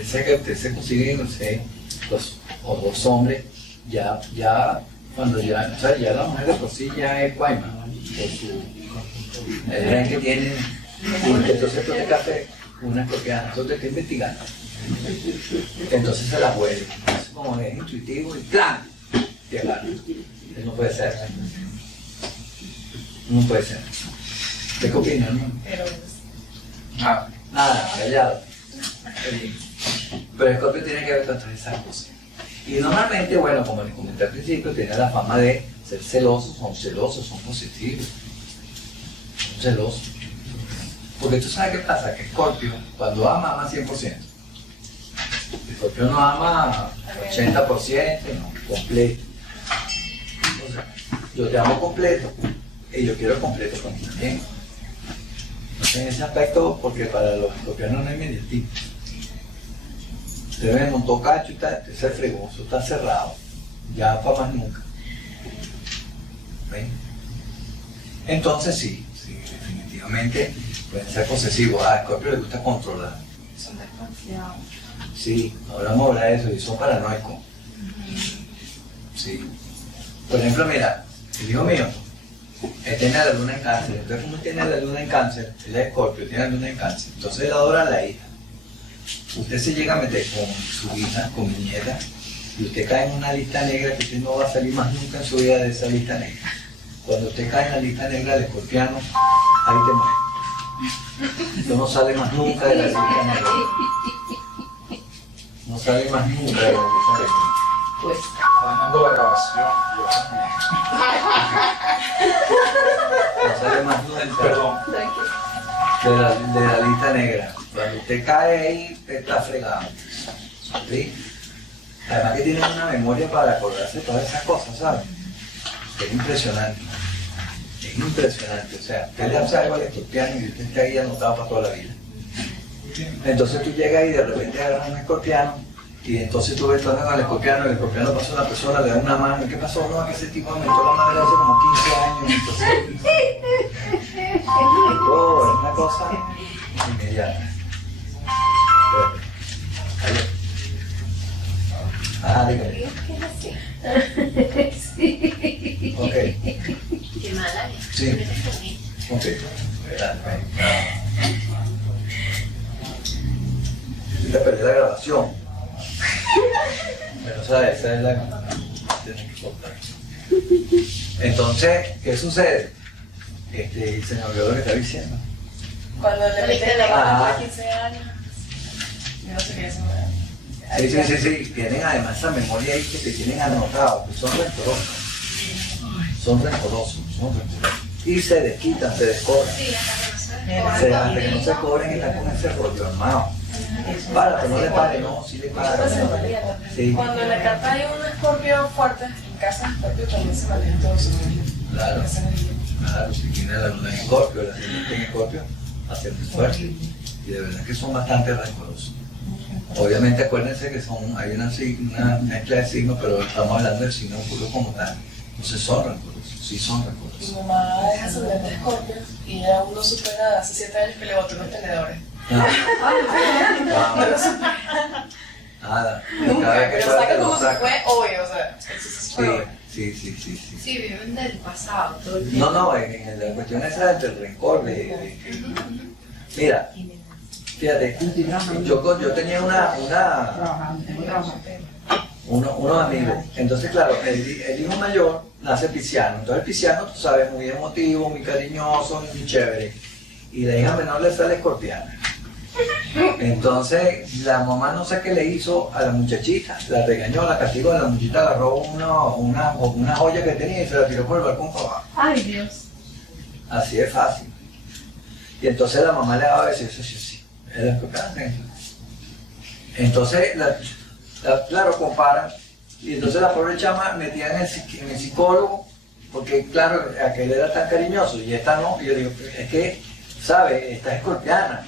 Usted se consigue, no sé, dos hombres, cuando ya la mujer de por sí ya es guayma, por su el que tiene, entonces tú te casas con una escorpiana, entonces te está investigando. Entonces se la huele, es como es intuitivo y ¡plan! Te agarra. No puede ser. No puede ser. ¿Qué opinas, no? Nada, callado. Pero Escorpio tiene que ver con todas esas cosas. Y normalmente, bueno, como les comenté al principio, tiene la fama de ser celosos, son posesivos, son celosos. Porque tú sabes qué pasa, que Escorpio, cuando ama 100%. Escorpio no ama 80%, no, completo. Entonces, yo te amo completo y yo quiero completo conmigo también. Entonces, en ese aspecto, porque para los escorpianos no hay mediatismo. Usted me montó cacho y está, ese fregoso, está cerrado. Ya para más nunca. ¿Ven? Entonces sí, definitivamente pueden ser posesivos. A Escorpio le gusta controlar. Son desconfiados. Sí, ahora vamos a hablar de eso y son paranoicos. Sí. Por ejemplo, mira, el hijo mío, él tiene la luna en cáncer. Entonces, como tiene la luna en cáncer, él es Escorpio, tiene la luna en cáncer. Entonces, él adora a la hija. Usted se llega a meter con su hija, con mi nieta, y usted cae en una lista negra que usted no va a salir más nunca en su vida de esa lista negra. Cuando usted cae en la lista negra del escorpiano, ahí te muere. Usted no sale más nunca de la lista negra. No sale más nunca de la lista negra. Pues, Ganando la grabación. No sale más nunca Perdón. de la lista negra. Cuando usted cae ahí, usted está fregado. ¿Sí? Además que tiene una memoria para acordarse de todas esas cosas, ¿sabes? Es impresionante. Es impresionante. O sea, usted le hace algo al escorpiano y usted está ahí anotado para toda la vida. Entonces tú llegas y de repente agarras un escorpiano y entonces tú ves todo al escorpiano, el escorpiano pasó a una persona, le da una mano. ¿Y qué pasó? No, que ese tipo me metió la madre hace como 15 años. Entonces, oh, es una cosa inmediata. Dígame. sí. Ok. Qué mala es. Sí. Ok. Te perdí la grabación. Pero esa es la tienes que cortar. Entonces, ¿qué sucede? Se me olvidó lo que estaba diciendo. Cuando le meten la Ah. mano a 15 años, yo no sé qué es. Sí. Tienen además esa memoria ahí que te tienen anotado, que son rencorosos. Son rencorosos. Y se desquitan, se descobran. Sí, hasta Hasta que no se cobren están con ese rollo armado. Para, pero no le pare, no, sí le para. Sí, Cuando en la carta hay un escorpio fuerte, en casa de escorpio también se maneja todo eso. claro, Esa energía. claro, si tiene la luna en Escorpio, la luna en Escorpio, va a ser muy fuerte. Y de verdad que son bastante rencorosos. Obviamente acuérdense que hay una mezcla de signos, pero estamos hablando del signo puro como tal. Entonces son rencorosos, sí son Mi rencorosos. mamá es ascendente de escorpio y ella aún no supera hace 7 años que le botó unos tenedores. Nada, nada. Cada vez que Pero pueda saca te lo como si saca. fue hoy, o sea, eso sí fue hoy. Sí. Sí, viven del pasado todo el tiempo. No, en la cuestión esa del rencor, mira, fíjate, yo tenía unos amigos, entonces claro, el hijo mayor nace pisciano, entonces el pisciano, tú sabes, muy emotivo, muy cariñoso, muy chévere, y la hija menor le sale escorpiana. Entonces la mamá no sé qué le hizo a la muchachita, la regañó, la castigó, la muchachita agarró una joya que tenía y se la tiró por el balcón para abajo. Ay, Dios. Así es fácil. Y entonces la mamá le daba a decir, sí, es la escorpiana. Entonces, claro, comparan, y entonces la pobre chama metía en el psicólogo, porque claro, aquel era tan cariñoso y esta no, y yo digo, es que, ¿sabes? Esta es escorpiana.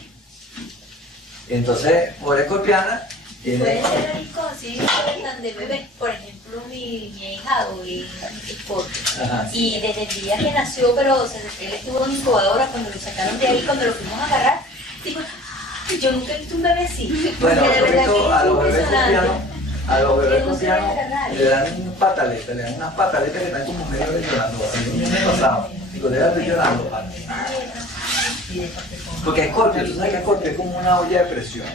Entonces, por escorpiana, tiene... Puede ser rico así, tan de bebé. Por ejemplo, mi hijado es Escorpio. Ajá. Y desde el día que nació, pero él estuvo en incubadora, cuando lo sacaron de ahí, cuando lo fuimos a agarrar, tipo, yo nunca he visto un bebé así. Bueno, Porque de verdad que a es los bebés impresionante. escorpianos, a los bebés Que no se ve escorpianos agarrar. le dan unas pataletas que están como medio de llorando. El mes pasado, digo, déjate llorando, padre. Porque Escorpio, tú sabes que Escorpio es como una olla de presión.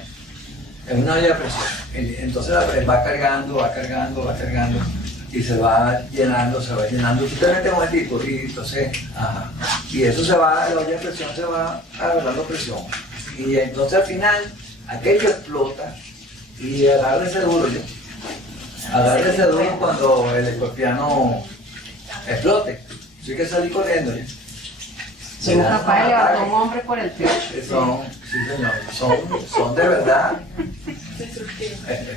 Es una olla de presión. Entonces va cargando y se va llenando. Tú te metes un tipo y entonces, y eso se va, la olla de presión se va agarrando presión. Y entonces al final, aquello explota y agárrese duro yo. Agárrese duro cuando el escorpiano explote. Así que salí corriendo ya. Son capaces de levantar a un hombre por el techo. Sí señor, son de verdad. Destructivo.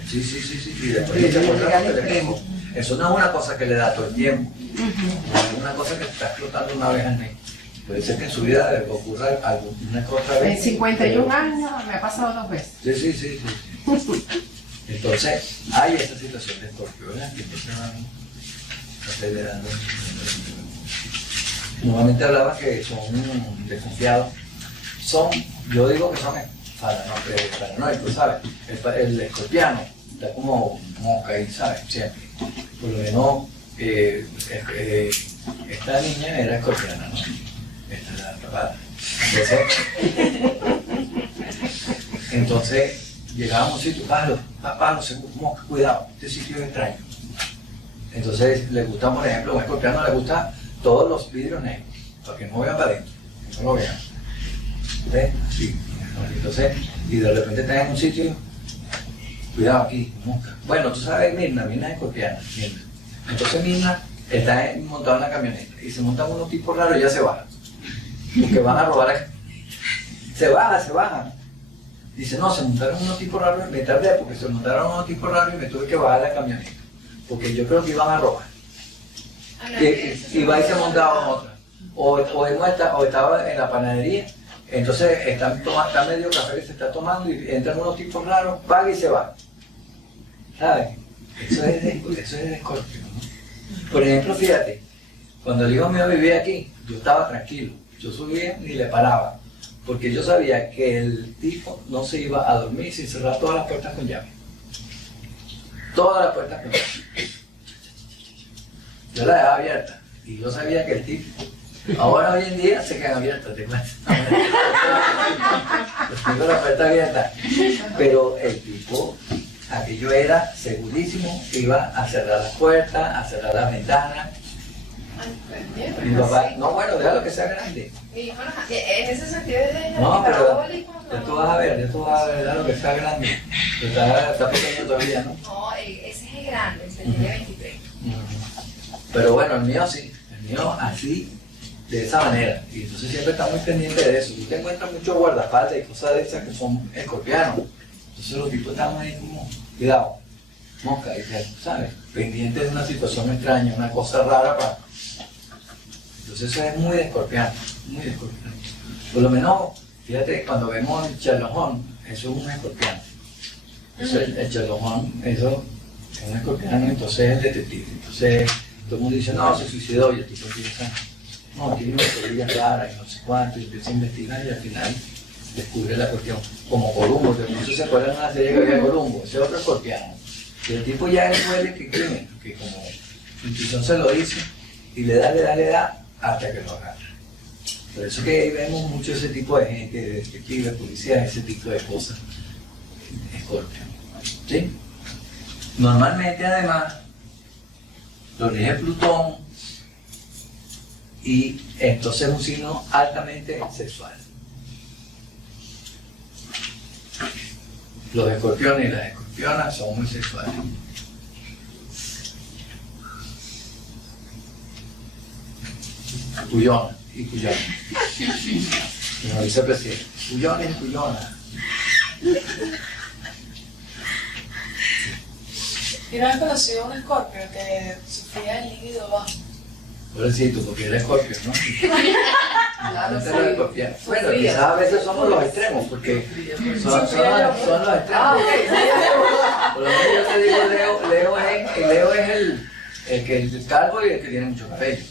Sí, y después le echan cosas al teléfono. Eso no es una cosa que le da todo el tiempo. Es una cosa que está explotando una vez al mes. Puede ser que en su vida le ocurra alguna cosa vez. En 51 años me ha pasado 2 veces. Sí. Entonces, hay esta situación de Escorpio, ¿verdad? Que entonces van acelerando. Normalmente hablaba que son desconfiados. Yo digo que son paranoicos, ¿sabes? El escorpiano está como mosca ahí, ¿sabes? Siempre. Por lo menos, esta niña era escorpiana, ¿no? Esta es la tapada. Entonces llegábamos a un sitio, Pablo, mosca, cuidado, este sitio es extraño. Entonces le gusta, por ejemplo, a un escorpiano le gusta todos los vidrios negros, para que no vean para adentro, que no lo vean. ¿Ves? Así. Entonces, y de repente estás en un sitio, cuidado aquí, mosca. Bueno, tú sabes, Mirna es escorpiana, Mirna. Entonces Mirna está montada en la camioneta y se montan unos tipos raros y ya se baja. Porque van a robar. Se baja. Dice, no, se montaron unos tipos raros, me tardé porque se montaron unos tipos raros y me tuve que bajar la camioneta. Porque yo creo que iban a robar. Y va y se montaba en otra. O estaba en la panadería, entonces está medio café que se está tomando y entran unos tipos raros, paga y se va. ¿Sabes? Eso es de Escorpio, ¿no? Por ejemplo, fíjate, cuando el hijo mío vivía aquí, yo estaba tranquilo. Yo subía ni le paraba, porque yo sabía que el tipo no se iba a dormir sin cerrar todas las puertas con llave. Todas las puertas con llave. Yo la dejaba abierta y yo sabía que el tipo, ahora hoy en día se quedan abiertas, te cuento. Tengo la puerta abierta, pero el tipo, aquello era segurísimo, iba a cerrar las puertas, a cerrar las ventanas. Mi papá, no, bueno, déjalo que sea grande. Mi hijo en ese sentido es No, pero hiperbólico. ya tú vas a ver, déjalo que sea grande. Está pequeño todavía, ¿no? No, ese es el grande, el tiene 23. Pero bueno, el mío sí, el mío así, de esa manera. Y entonces siempre está muy pendiente de eso. Tú te encuentras muchos guardaespaldas y cosas de esas que son escorpianos. Entonces los tipos están ahí como, cuidado, mosca, ¿sabes? Pendientes de una situación extraña, una cosa rara para... Entonces eso es muy de escorpiano, muy de escorpiano. Por lo menos, fíjate, cuando vemos el Sherlock Holmes, eso es un escorpiano. Entonces el Sherlock Holmes, eso es un escorpiano, entonces es el detective. Entonces todo el mundo dice, no, se suicidó, y el tipo empieza, no, tiene una teoría clara y no sé cuánto, y empieza a investigar y al final descubre la cuestión. Como Columbo, que muchos se acuerdan de una serie que había Columbo, ese es otro escorpiano. Y el tipo ya huele que crimen, que como su intuición se lo dice, y le da, hasta que lo agarra. Por eso que ahí vemos mucho ese tipo de gente, de detectives, policías, ese tipo de cosas. Escorpio. ¿Sí? Normalmente además lo rige Plutón y entonces es un signo altamente sexual. Los escorpiones y las escorpionas son muy sexuales. Cuyona y cuyona. Como dice el presidente, cuyones y cuyona. Yo no he conocido a un escorpio que sufría el líquido bajo. Pobrecito, porque era escorpio, ¿no? Claro, Antes era escorpión. Bueno, quizás a veces somos los extremos, porque son los extremos. Por lo menos yo te digo, Leo es el calvo y el que tiene mucho cabello.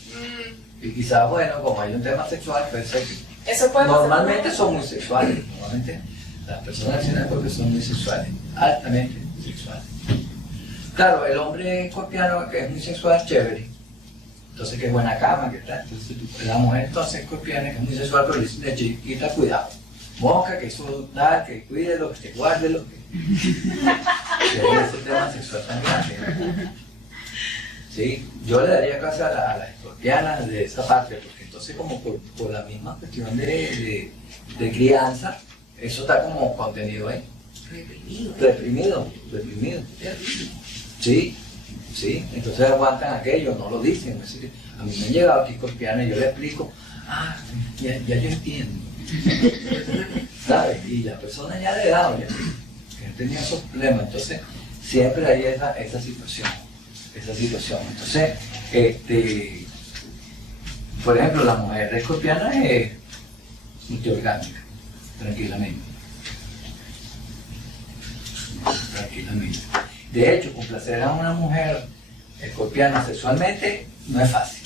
Y quizás, bueno, como hay un tema sexual, puede ser que... Eso puede Normalmente son muy sexuales. Normalmente las personas accionan porque son muy sexuales, altamente sexuales. Claro, el hombre escorpiano que es muy sexual, chévere. Entonces, que buena cama, que tal. Entonces, la mujer entonces escorpiana que es muy sexual, pero le dice de chiquita, cuidado. Mosca, que eso da, que cuídelo, que te guárdelo. Que ese tema sexual tan grande. Sí, yo le daría caso a las escorpianas de esa parte, porque entonces como por la misma cuestión de crianza, eso está como contenido ahí. Reprimido. Sí, entonces aguantan aquello, no lo dicen. A mí me han llegado aquí escorpianas y yo le explico, ya yo entiendo. ¿Sabes? Y la persona ya le da, ya, que tenía esos problemas, entonces siempre hay esa situación. Entonces, por ejemplo, la mujer escorpiana es multiorgánica, tranquilamente. De hecho, complacer a una mujer escorpiana sexualmente no es fácil.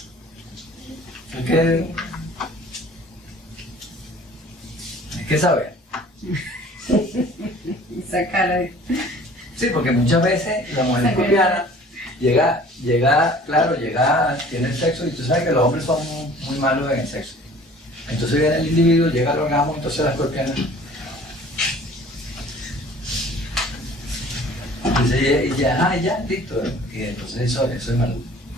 Hay que saber. Esa cara de... Sí, porque muchas veces la mujer escorpiana llega, tiene sexo y tú sabes que los hombres son muy malos en el sexo. Entonces viene el individuo, llega al orgasmo, entonces la escorpiana dice, y ya, listo. Y entonces eso es malo.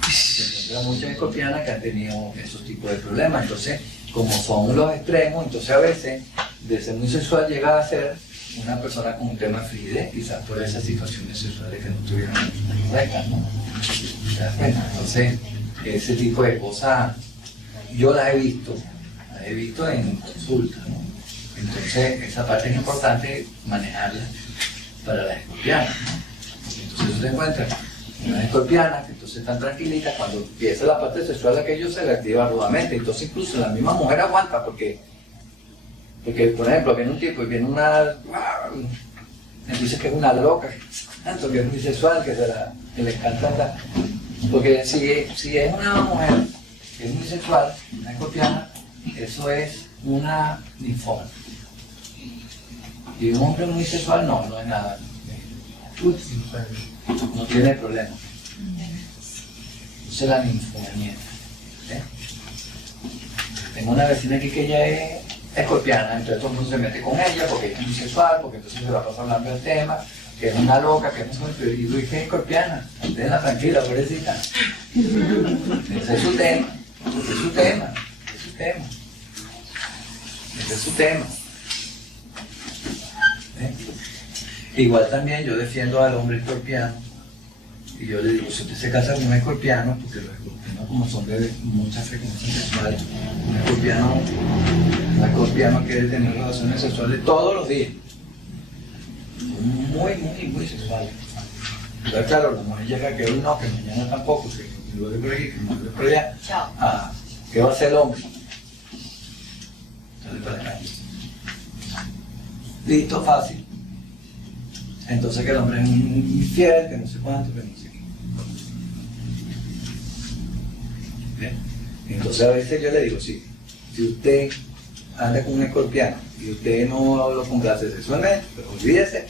Se encuentra muchas escorpianas que han tenido esos tipos de problemas. Entonces, como son los extremos, entonces a veces de ser muy sexual llega a ser una persona con un tema de fluidez, quizás por esas situaciones sexuales que no tuvieron correctas, ¿no? ¿Te das cuenta? Entonces, ese tipo de cosas yo las he visto en consulta, ¿no? Entonces, esa parte es importante manejarla para las escorpianas, ¿no? Entonces, tú te encuentras unas escorpianas que entonces están tranquilitas, cuando empieza la parte sexual aquello se le activa rudamente, entonces incluso la misma mujer aguanta porque por ejemplo viene un tipo y viene una, entonces que es una loca, tanto que es muy sexual, que le encanta, porque si es una mujer que es muy sexual, una escorpiana, eso es una ninfómana. Y un hombre muy sexual no es nada, no tiene problema. Entonces la ninfomanía. Tengo una vecina aquí que ella es escorpiana, entonces todo el mundo se mete con ella porque ella es muy sexual, porque entonces se va a pasar hablando del tema, que es una loca, que es muy y que es escorpiana, déjenla tranquila, pobrecita. Ese es su tema, ese es su tema. Igual también yo defiendo al hombre escorpiano y yo le digo, si usted se casa con un escorpiano, porque los escorpianos como son de mucha frecuencia sexual, un escorpiano quiere tener relaciones sexuales todos los días, muy sexuales. Entonces claro, la mujer llega que hoy no, que mañana tampoco, que luego por aquí, que luego por allá. ¿Qué va a hacer el hombre? Sale para la calle. Listo, fácil. Entonces que el hombre es infiel, que no sé cuánto, que no sé qué. ¿Bien? Entonces a veces yo le digo, si usted anda con un escorpiano y usted no lo complace sexualmente, pero olvídese.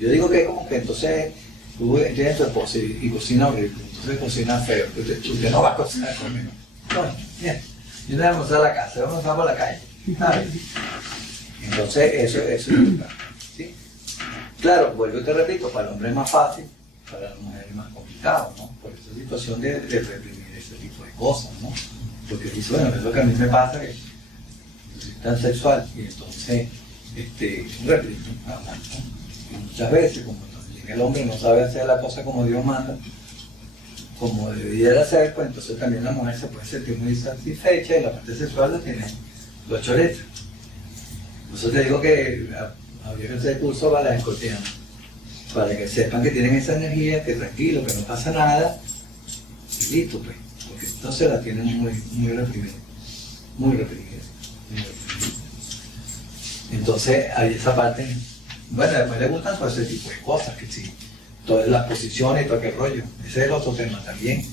Yo digo que es como que entonces tú tienes tu esposa y cocina horrible, entonces cocina feo, usted no va a cocinar conmigo. No, bien, yo no voy a almorzar a la casa, vamos a almorzar por la calle. ¿Sabes? Entonces eso es importante. ¿Sí? Claro, vuelvo y te repito, para el hombre es más fácil, para la mujer es más complicado, ¿no? Por esa situación de reprimir ese tipo de cosas, ¿no? Porque dice, bueno, es lo que a mí me pasa, que soy tan sexual, y entonces reprimo, ¿no? Y muchas veces, como también el hombre no sabe hacer la cosa como Dios manda, como debiera hacer, pues entonces también la mujer se puede sentir muy satisfecha y la parte sexual la tiene los choretas. Por eso te digo que habría que hacer curso para las escorpianas, para que sepan que tienen esa energía, que tranquilo, que no pasa nada, y listo pues, porque entonces la tienen muy reprimida, muy reprimida. Entonces hay esa parte, bueno, después le gustan todo ese tipo de cosas, que sí, todas las posiciones y todo aquel rollo, ese es el otro tema también.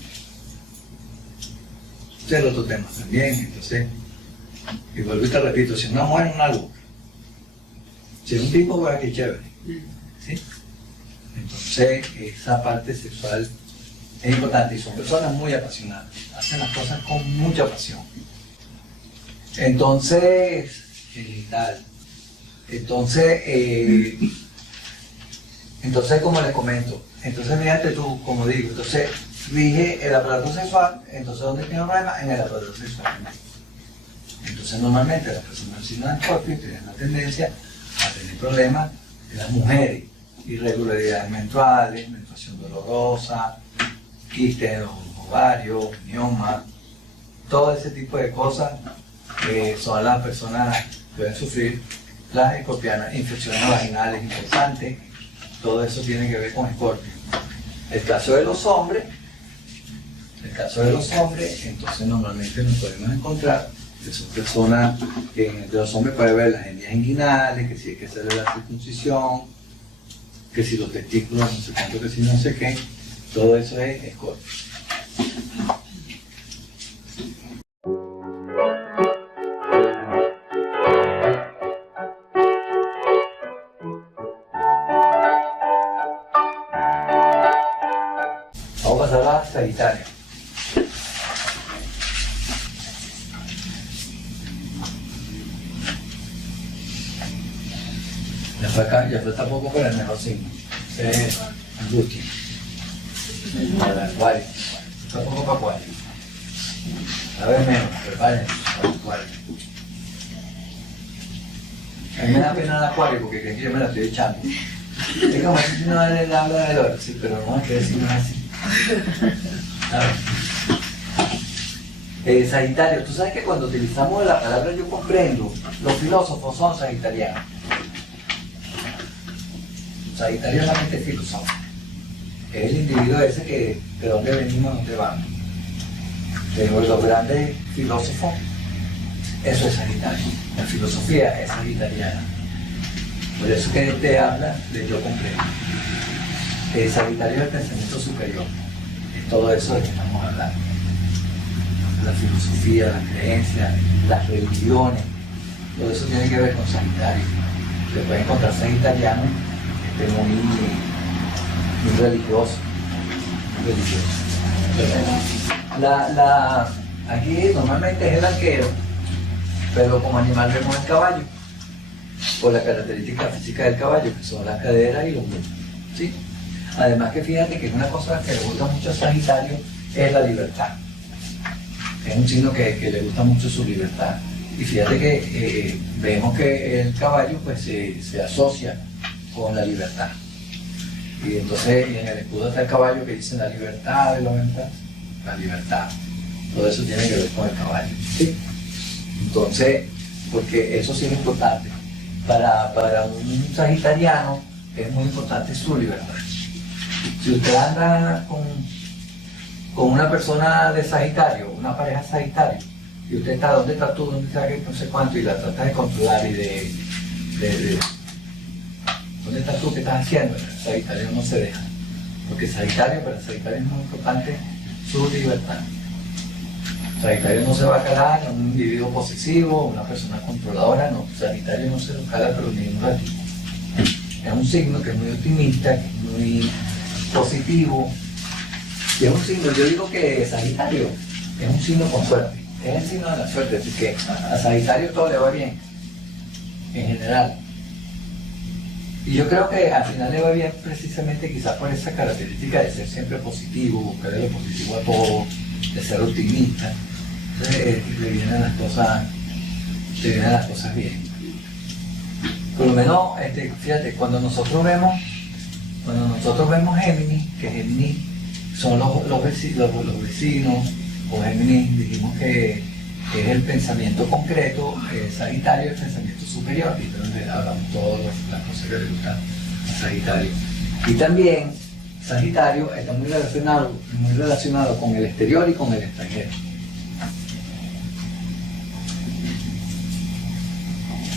Entonces, y vuelvo y te repito, si una mujer es una luz, si es un tipo, pues aquí chévere, ¿sí? Entonces, esa parte sexual es importante y son personas muy apasionadas, hacen las cosas con mucha pasión. Entonces, entonces como les comento, entonces fíjate tú, como digo, entonces rige el aparato sexual, entonces ¿dónde tiene el problema? En el aparato sexual. Entonces normalmente las personas sin Scorpio tienen la tendencia a tener problemas de las mujeres, irregularidades menstruales, menstruación dolorosa, quistes en los ovarios, miomas, todo ese tipo de cosas son las personas que pueden sufrir las escorpianas, infecciones vaginales interesantes, todo eso tiene que ver con Escorpio. El caso de los hombres, entonces normalmente nos podemos encontrar que son personas que entre los hombres puede ver las hernias inguinales, que si hay que hacerle la circuncisión, que si los testículos, no sé cuánto, que si no sé qué, todo eso es Escorpio. Vamos a pasar a Sagitario. Ya fue tampoco para el mejor signo. Es angustia. Para Acuario. Tampoco para Acuario. A ver menos, prepárense para Acuario. A mí me da pena el Acuario porque creen que yo me la estoy echando. Es como si no le habla de oro, sí, pero no hay que decirlo así. Sagitario, tú sabes que cuando utilizamos la palabra yo comprendo, los filósofos son sagitarianos. Sagitario es la mente filosófica. Es el individuo ese que de dónde venimos, dónde vamos. Pero los grandes filósofos, eso es Sagitario. La filosofía es sagitariana. Por eso que te habla de yo comprendo. El Sagitario es el pensamiento superior. Es todo eso de que estamos hablando. La filosofía, las creencias, las religiones, todo eso tiene que ver con Sagitario. Se puede encontrar sagitarianos muy religioso. Aquí normalmente es el arquero, pero como animal vemos el caballo, por la característica física del caballo, que son las caderas y los muslos. ¿Sí? Además que fíjate que una cosa que le gusta mucho a Sagitario es la libertad. Es un signo que le gusta mucho su libertad. Y fíjate que vemos que el caballo pues se asocia con la libertad. Y entonces en el escudo está el caballo que dice la libertad de los ventas, la libertad. Todo eso tiene que ver con el caballo. ¿Sí? Entonces, porque eso sí es importante. Para un sagitariano es muy importante su libertad. Si usted anda con una persona de Sagitario, una pareja Sagitario, y usted está, ¿dónde está tú? ¿Dónde está aquel? No sé cuánto, y la trata de controlar y de ¿dónde estás tú? ¿Qué estás haciendo? Sagitario no se deja. Porque para Sagitario es muy importante su libertad. Sagitario no se va a calar a un individuo posesivo, una persona controladora, no. Sagitario no se lo cala, pero ni un ratito. Es un signo que es muy optimista, que es muy positivo. Y es un signo, yo digo que Sagitario es un signo con suerte. Es el signo de la suerte, así que a Sagitario todo le va bien, en general. Y yo creo que al final le va bien precisamente quizás por esa característica de ser siempre positivo, buscar lo positivo a todo, de ser optimista. Entonces le vienen las cosas bien. Por lo menos, fíjate, cuando nosotros vemos Géminis, que Géminis son los vecinos, o Géminis dijimos que es el pensamiento concreto, Sagitario es el pensamiento superior, y es donde hablamos todas las cosas que le gustan a Sagitario. Y también Sagitario está muy relacionado con el exterior y con el extranjero.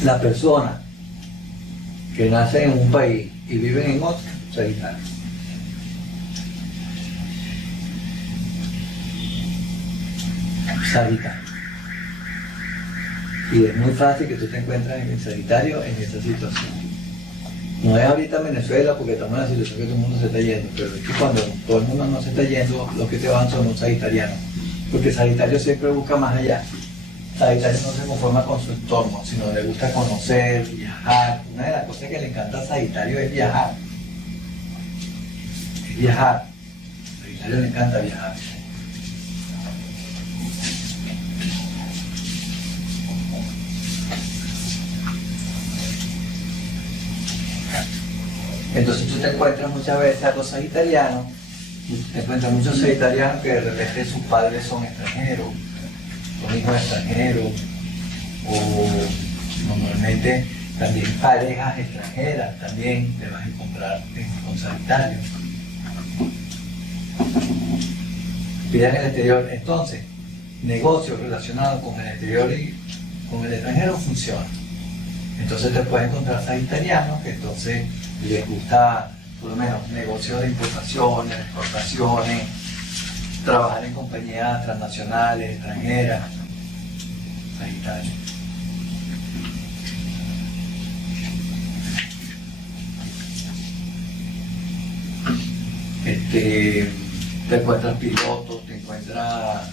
La persona que nace en un país y vive en otro, Sagitario. Sagitario. Y es muy fácil que tú te encuentres en el Sagitario en esta situación. No es ahorita en Venezuela porque estamos en la situación que todo el mundo se está yendo, pero es que cuando todo el mundo no se está yendo, los que te van son los sagitarianos. Porque Sagitario siempre busca más allá. Sagitario no se conforma con su entorno, sino le gusta conocer, viajar. Una de las cosas que le encanta a Sagitario es viajar. A Sagitario le encanta viajar. Entonces tú te encuentras muchas veces a los sagitarianos, te encuentras muchos sagitarianos que de repente sus padres son extranjeros, hijos extranjeros, o normalmente también parejas extranjeras también te vas a encontrar con Sagitario. Vida en el exterior, entonces, negocios relacionados con el exterior y con el extranjero funciona. Entonces te puedes encontrar sagitarianos que entonces les gusta por lo menos negocios de importaciones, exportaciones, trabajar en compañías transnacionales, extranjeras. Sagitario. Te encuentras pilotos, te encuentras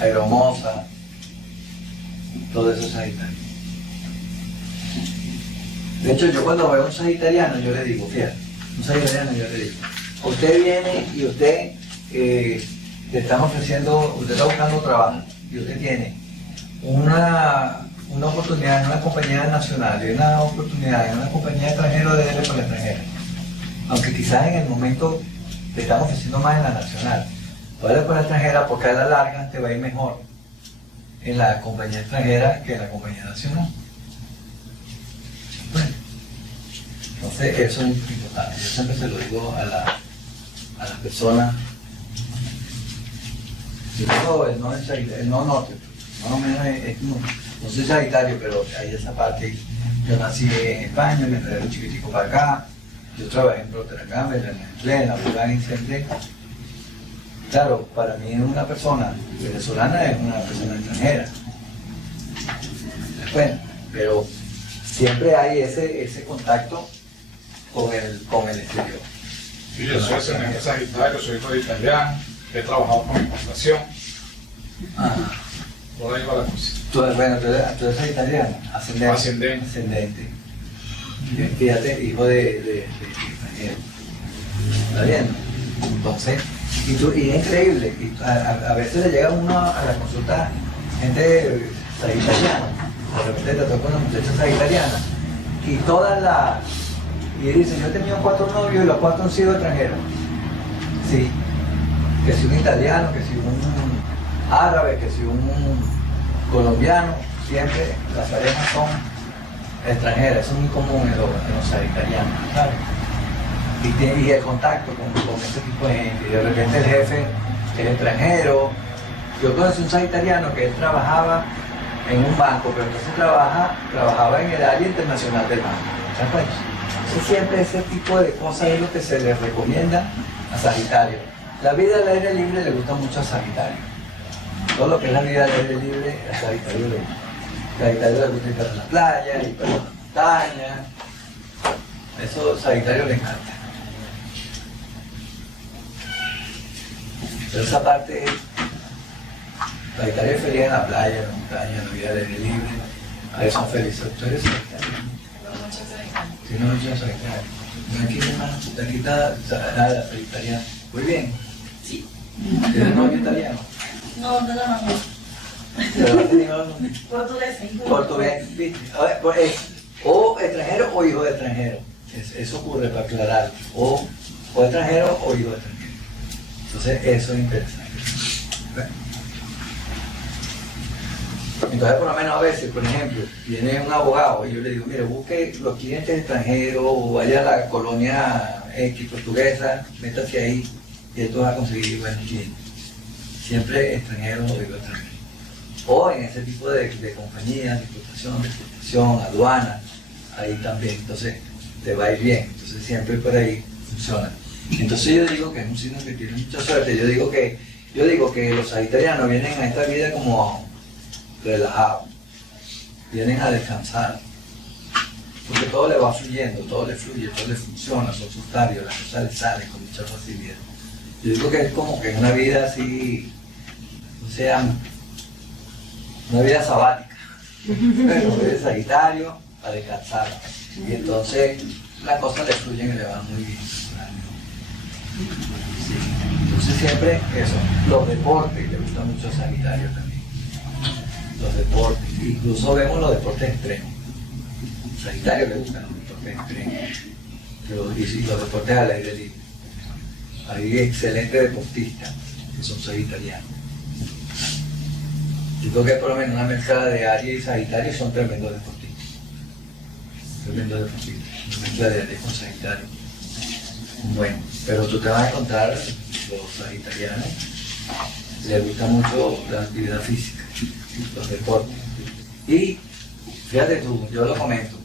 aeromoza, todo eso es sagitario. De hecho, yo cuando veo a un sagitariano, yo le digo, fíjate, un sagitariano yo le digo, usted viene y usted le están ofreciendo, usted está buscando trabajo y usted tiene una oportunidad en una compañía nacional y una oportunidad en una compañía extranjera, de por la extranjera. Aunque quizás en el momento te están ofreciendo más en la nacional, dale por la extranjera porque a la larga te va a ir mejor en la compañía extranjera que en la compañía nacional. Bueno, entonces eso es importante. Yo siempre se lo digo a las personas. Yo digo el no norte, más o menos no soy sagitario, pero hay esa parte. Yo nací en España, me traje un chiquitico para acá. Yo trabajé en Procter & Gamble, en Nestlé, en la Bulgari, siempre. Claro, para mí una persona venezolana es una persona extranjera. Bueno, pero siempre hay ese contacto con el exterior. Sí, yo soy sagitario, soy hijo de italiano, he trabajado con importación. Por ahí va la cosa. Tú eres sagitariano, ascendente. Fíjate, hijo de extranjero. ¿Está viendo? Entonces, y es increíble, a veces le llega uno a la consulta gente sagitariana, de repente te toca una muchacha sagitariana, y dice, yo he tenido 4 novios y los 4 han sido extranjeros. Sí, que si un italiano, que si un árabe, que si un colombiano, siempre las parejas son extranjeras, eso es muy común en los sagitarianos, ¿sabes? Y el contacto con este tipo de gente, y de repente el jefe es extranjero. Yo conocí un sagitariano que él trabajaba en un banco, pero entonces trabajaba en el área internacional del banco. ¿Se dan cuenta? Entonces siempre ese tipo de cosas es lo que se les recomienda a Sagitario. La vida al aire libre le gusta mucho a Sagitario. Todo lo que es la vida al aire libre a Sagitario le gusta. A Sagitario le gusta ir para la playa, ir para la montaña. Eso a Sagitario le encanta. Pero esa parte, Sagitario es feliz en la playa, en la montaña, en la vida al aire libre. A veces son felices. ¿Tú eres Sagitario? No, muchos sagitarios. Sí, no, yo soy Sagitario. Aquí, hermano, aquí está la sagitariana. Muy bien. Sí. ¿Tienes novio italiano? No. Pero has tenido Portugués. portugués, ¿viste? A ver, pues, o extranjero o hijo de extranjero. Eso ocurre para aclarar. O extranjero o hijo de extranjero. Entonces, eso es interesante. Bueno. Entonces, por lo menos a veces, por ejemplo, viene un abogado y yo le digo, mire, busque los clientes extranjeros o vaya a la colonia X portuguesa, métase ahí y esto va a conseguir buenos clientes. Siempre extranjeros o digo extranjeros. O en ese tipo de compañías, de exportación, aduana, ahí también. Entonces, te va a ir bien. Entonces, siempre por ahí funciona. Entonces, yo digo que es un signo que tiene mucha suerte. Yo digo que los sagitarianos vienen a esta vida como relajados, vienen a descansar, porque todo le va fluyendo, todo le fluye, todo le funciona, son sultarios, las cosas le salen con mucha facilidad. Yo digo que es como que una vida así, o sea, una vida sabática, pero de Sagitario a descansar, y entonces las cosas le fluyen y le van muy bien. Sí. Entonces siempre eso, los deportes, le gusta mucho a Sagitario también. Los deportes, incluso vemos los deportes extremos. Sagitario le gustan los deportes extremos, y los deportes al aire libre. Hay excelentes deportistas que son sagitarianos. Yo creo que por lo menos una mezcla de Aries y Sagitario son tremendos deportistas. Tremendos deportistas. Una mezcla de Aries con Sagitario. Bueno, pero tú te vas a encontrar los sagitarianos, les gusta mucho la actividad física, los deportes. Y fíjate tú, yo lo comento,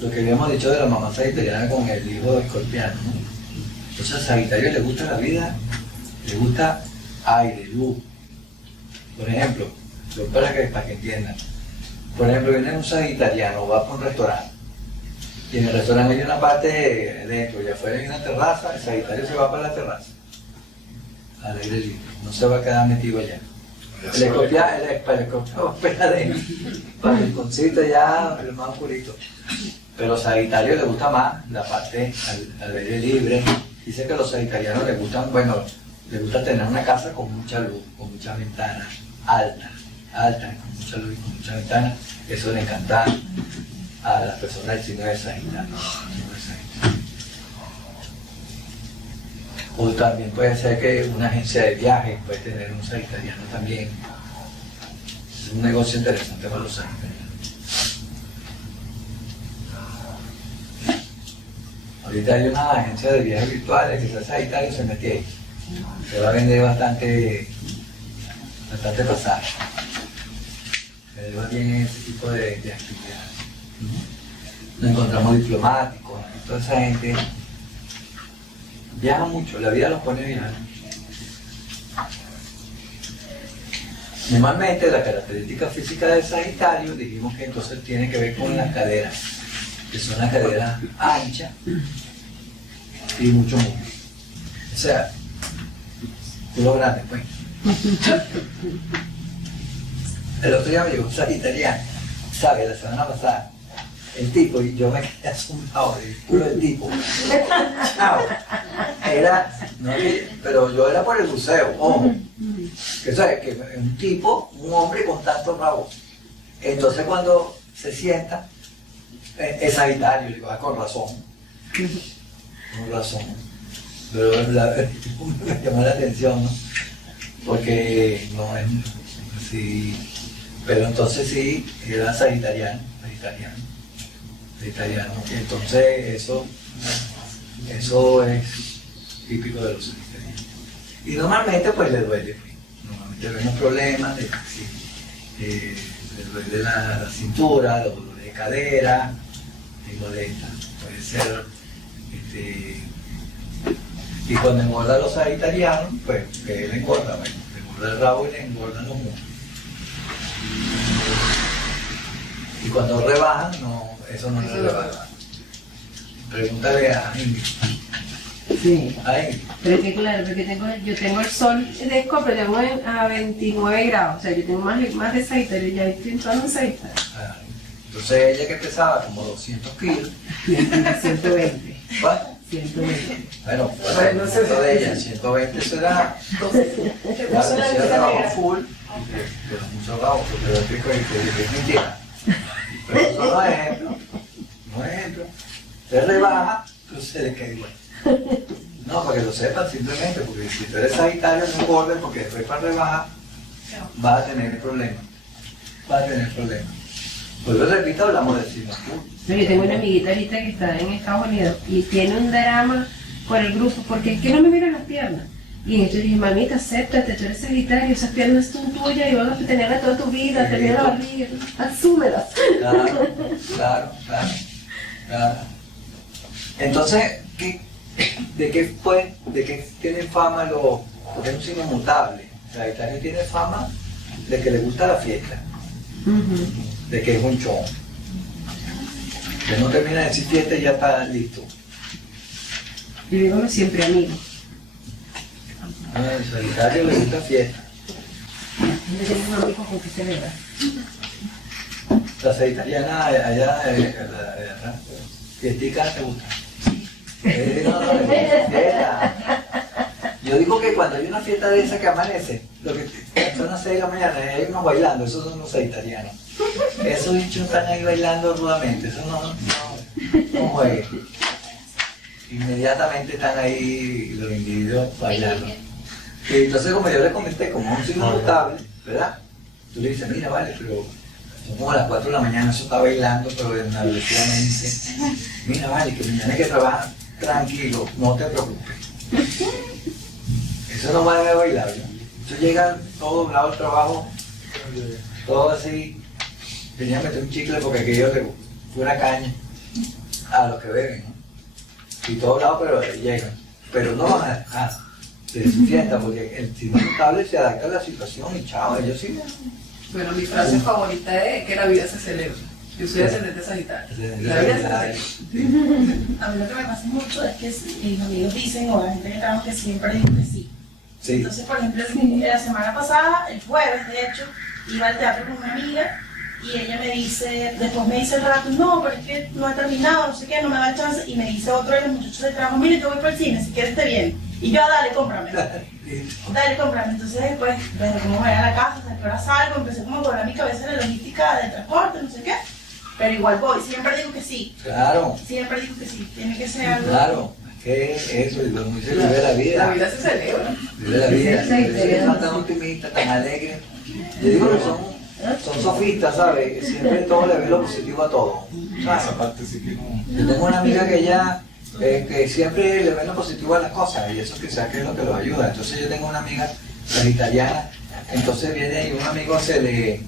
lo que habíamos dicho de la mamá sagitariana con el hijo escorpiano, ¿no? Entonces a Sagitario le gusta la vida, le gusta aire, luz. Por ejemplo, para que entiendan, por ejemplo, viene un sagitariano, va por un restaurante, y en el restaurante hay una parte dentro y afuera hay una terraza, el Sagitario se va para la terraza, al aire libre, no se va a quedar metido allá. El escorpión espera adentro, para el rinconcito ya, el más oscurito. Pero a Sagitario le gusta más la parte al aire libre. Dice que a los sagitarianos les gustan, bueno, les gusta tener una casa con mucha luz, con muchas ventanas, altas, con mucha luz y con muchas ventanas. Eso le encanta a las personas del signo de Sagitario. O también puede ser que una agencia de viajes puede tener un sagitariano también. Es un negocio interesante para los sagitarianos. Ahorita hay una agencia de viajes virtuales que sea Sagitario, se mete ahí. Se va a vender bastante pasaje. Se va bien ese tipo de actividades. Nos encontramos diplomáticos, toda esa gente viaja mucho, la vida los pone a viajar. Normalmente la característica física del Sagitario, dijimos que entonces tiene que ver con las caderas, que son las caderas anchas y mucho músculo. O sea, culo grande, pues. El otro día me llegó un sagitariano, ¿sabes? La semana pasada. El tipo, y yo me quedé asombrado del culo del tipo. Chao. Era, no, pero yo era por el buceo, ojo. Que sabes, que un tipo, un hombre con tantos rabos. Entonces cuando se sienta, es Sagitario, digo, con razón. Con razón. Pero el tipo me llamó la atención, ¿no? Porque no es así. Pero entonces sí, era sagitariano. Y entonces eso es típico de los sagitarianos. Y normalmente pues le duele. Normalmente vemos problemas, le duele la cintura, le duele cadera, le molesta. Puede ser, y cuando engorda los sagitarianos, pues que él engorda, bueno, le engorda el rabo y le engordan los músculos. Y cuando rebajan, no, eso no le rebaja. Pregúntale a Ingrid. Sí. A Ingrid. Pero es que claro, porque yo tengo el sol de Escorpio, tengo a 29 grados, o sea, yo tengo más de Sagitario, ya estoy entrando en Sagitario. Entonces ella que pesaba como 200 kilos. 120. ¿Cuánto? 120. Bueno, no sé de ella, 120 será. Claro, si rebajó full, pero mucho rabo, porque lo explico y que es mentira. Pero eso no es ejemplo. No es ejemplo. Se rebaja, pero se le queda igual. No, para que lo sepan simplemente, porque si tú eres Sagitario no engordes, porque después para rebajar vas a tener problemas. Vas a tener problemas. Pues yo repito, hablamos de signos. No, yo tengo una amiguita ahorita que está en Estados Unidos y tiene un drama por el grupo, porque es que no me miran las piernas. Y entonces dije, mamita, acéptate, tú eres Sagitario, esas piernas son tuyas y vas a tenerlas toda tu vida, tener la barriga, asúmelas. Claro. Entonces, ¿de qué tienen fama los? Porque es un signo mutable. Sagitario tiene fama de que le gusta la fiesta, de que es un show. Que no termina de decir fiesta y ya está listo. Yo digo siempre amigo. El Sagitario le gusta fiesta. Yo tengo un amigo con que celebra. La sagitariana allá, fiestica te gusta. No, le gusta fiesta. Yo digo que cuando hay una fiesta de esa que amanece, lo que son las 6 de la mañana, hay unos bailando, esos son los sagitarianos. Esos bichos están ahí bailando rudamente, eso no jueguen. Inmediatamente están ahí los individuos bailando. Y entonces, como yo les comenté, como un signo mutable, ¿verdad? tú le dices, mira, vale, pero son como las 4 de la mañana, eso está bailando, pero enardecidamente. Mira, vale, que mañana hay que trabajar tranquilo, no te preocupes. Eso no va a bailar, ¿no? Eso llega todo doblado al trabajo, todo así. Tenía que meter un chicle porque aquello le fue una caña a los que beben, ¿no? Y todo lado, pero llegan. Pero no van a dejar de su fiesta porque el signo notable se adapta a la situación y chao, ellos siguen. Bueno, mi frase favorita es que la vida se celebra. Yo soy ascendente Sagitario. La vida se celebra. A mí lo que me pasa mucho es que mis amigos dicen, o la gente que trabaja, que siempre digo que sí. Sí. Entonces, por ejemplo, la semana pasada, el jueves, de hecho, iba al teatro con una amiga y ella me dice, después me dice el rato, no, pero es que no he terminado, no sé qué, no me da el chance. Y me dice otro de los muchachos del trabajo, mire, yo voy para el cine, si quieres te viene. Y yo, dale, cómprame. Dale, cómprame. Entonces después, desde cómo me voy a la casa, hasta que ahora salgo, empecé como a cobrar mi cabeza en la logística del transporte, no sé qué. Pero igual voy, siempre digo que sí. Claro, Siempre digo que sí, tiene que ser algo. claro. Que eso, y como dice, vive la vida. La vida se celebra. Vive la vida. Son tan optimistas, tan alegres. Yo digo que son sofistas, ¿sabes? Siempre todo le ve lo positivo a todo. ¿Sabes? Esa parte sí que no. Yo tengo una amiga que ella que siempre le ve lo positivo a las cosas y eso quizás que es lo que los ayuda. Entonces yo tengo una amiga vegetariana, entonces viene y un amigo se le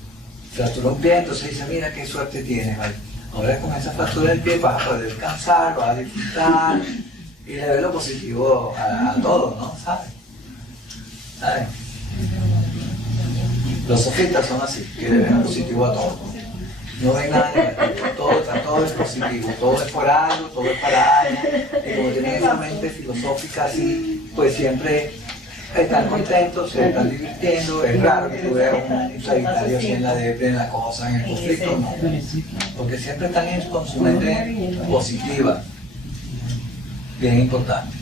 fracturó un pie, entonces dice, mira qué suerte tienes, ¿vale? Ahora con esa fractura del pie vas a poder descansar, vas a disfrutar y le ve lo positivo a todo, ¿no? ¿Sabes? Los sofistas son así, que le ven lo positivo a todo. No ven nada negativo, todo es positivo, todo es por algo, todo es para algo. Y como tienen esa mente filosófica así, pues siempre están contentos, se están divirtiendo. Es raro que tú veas un sagitario así en la depresión, en la cosa, en el conflicto, no. Porque siempre están con su mente positiva. Bien importante.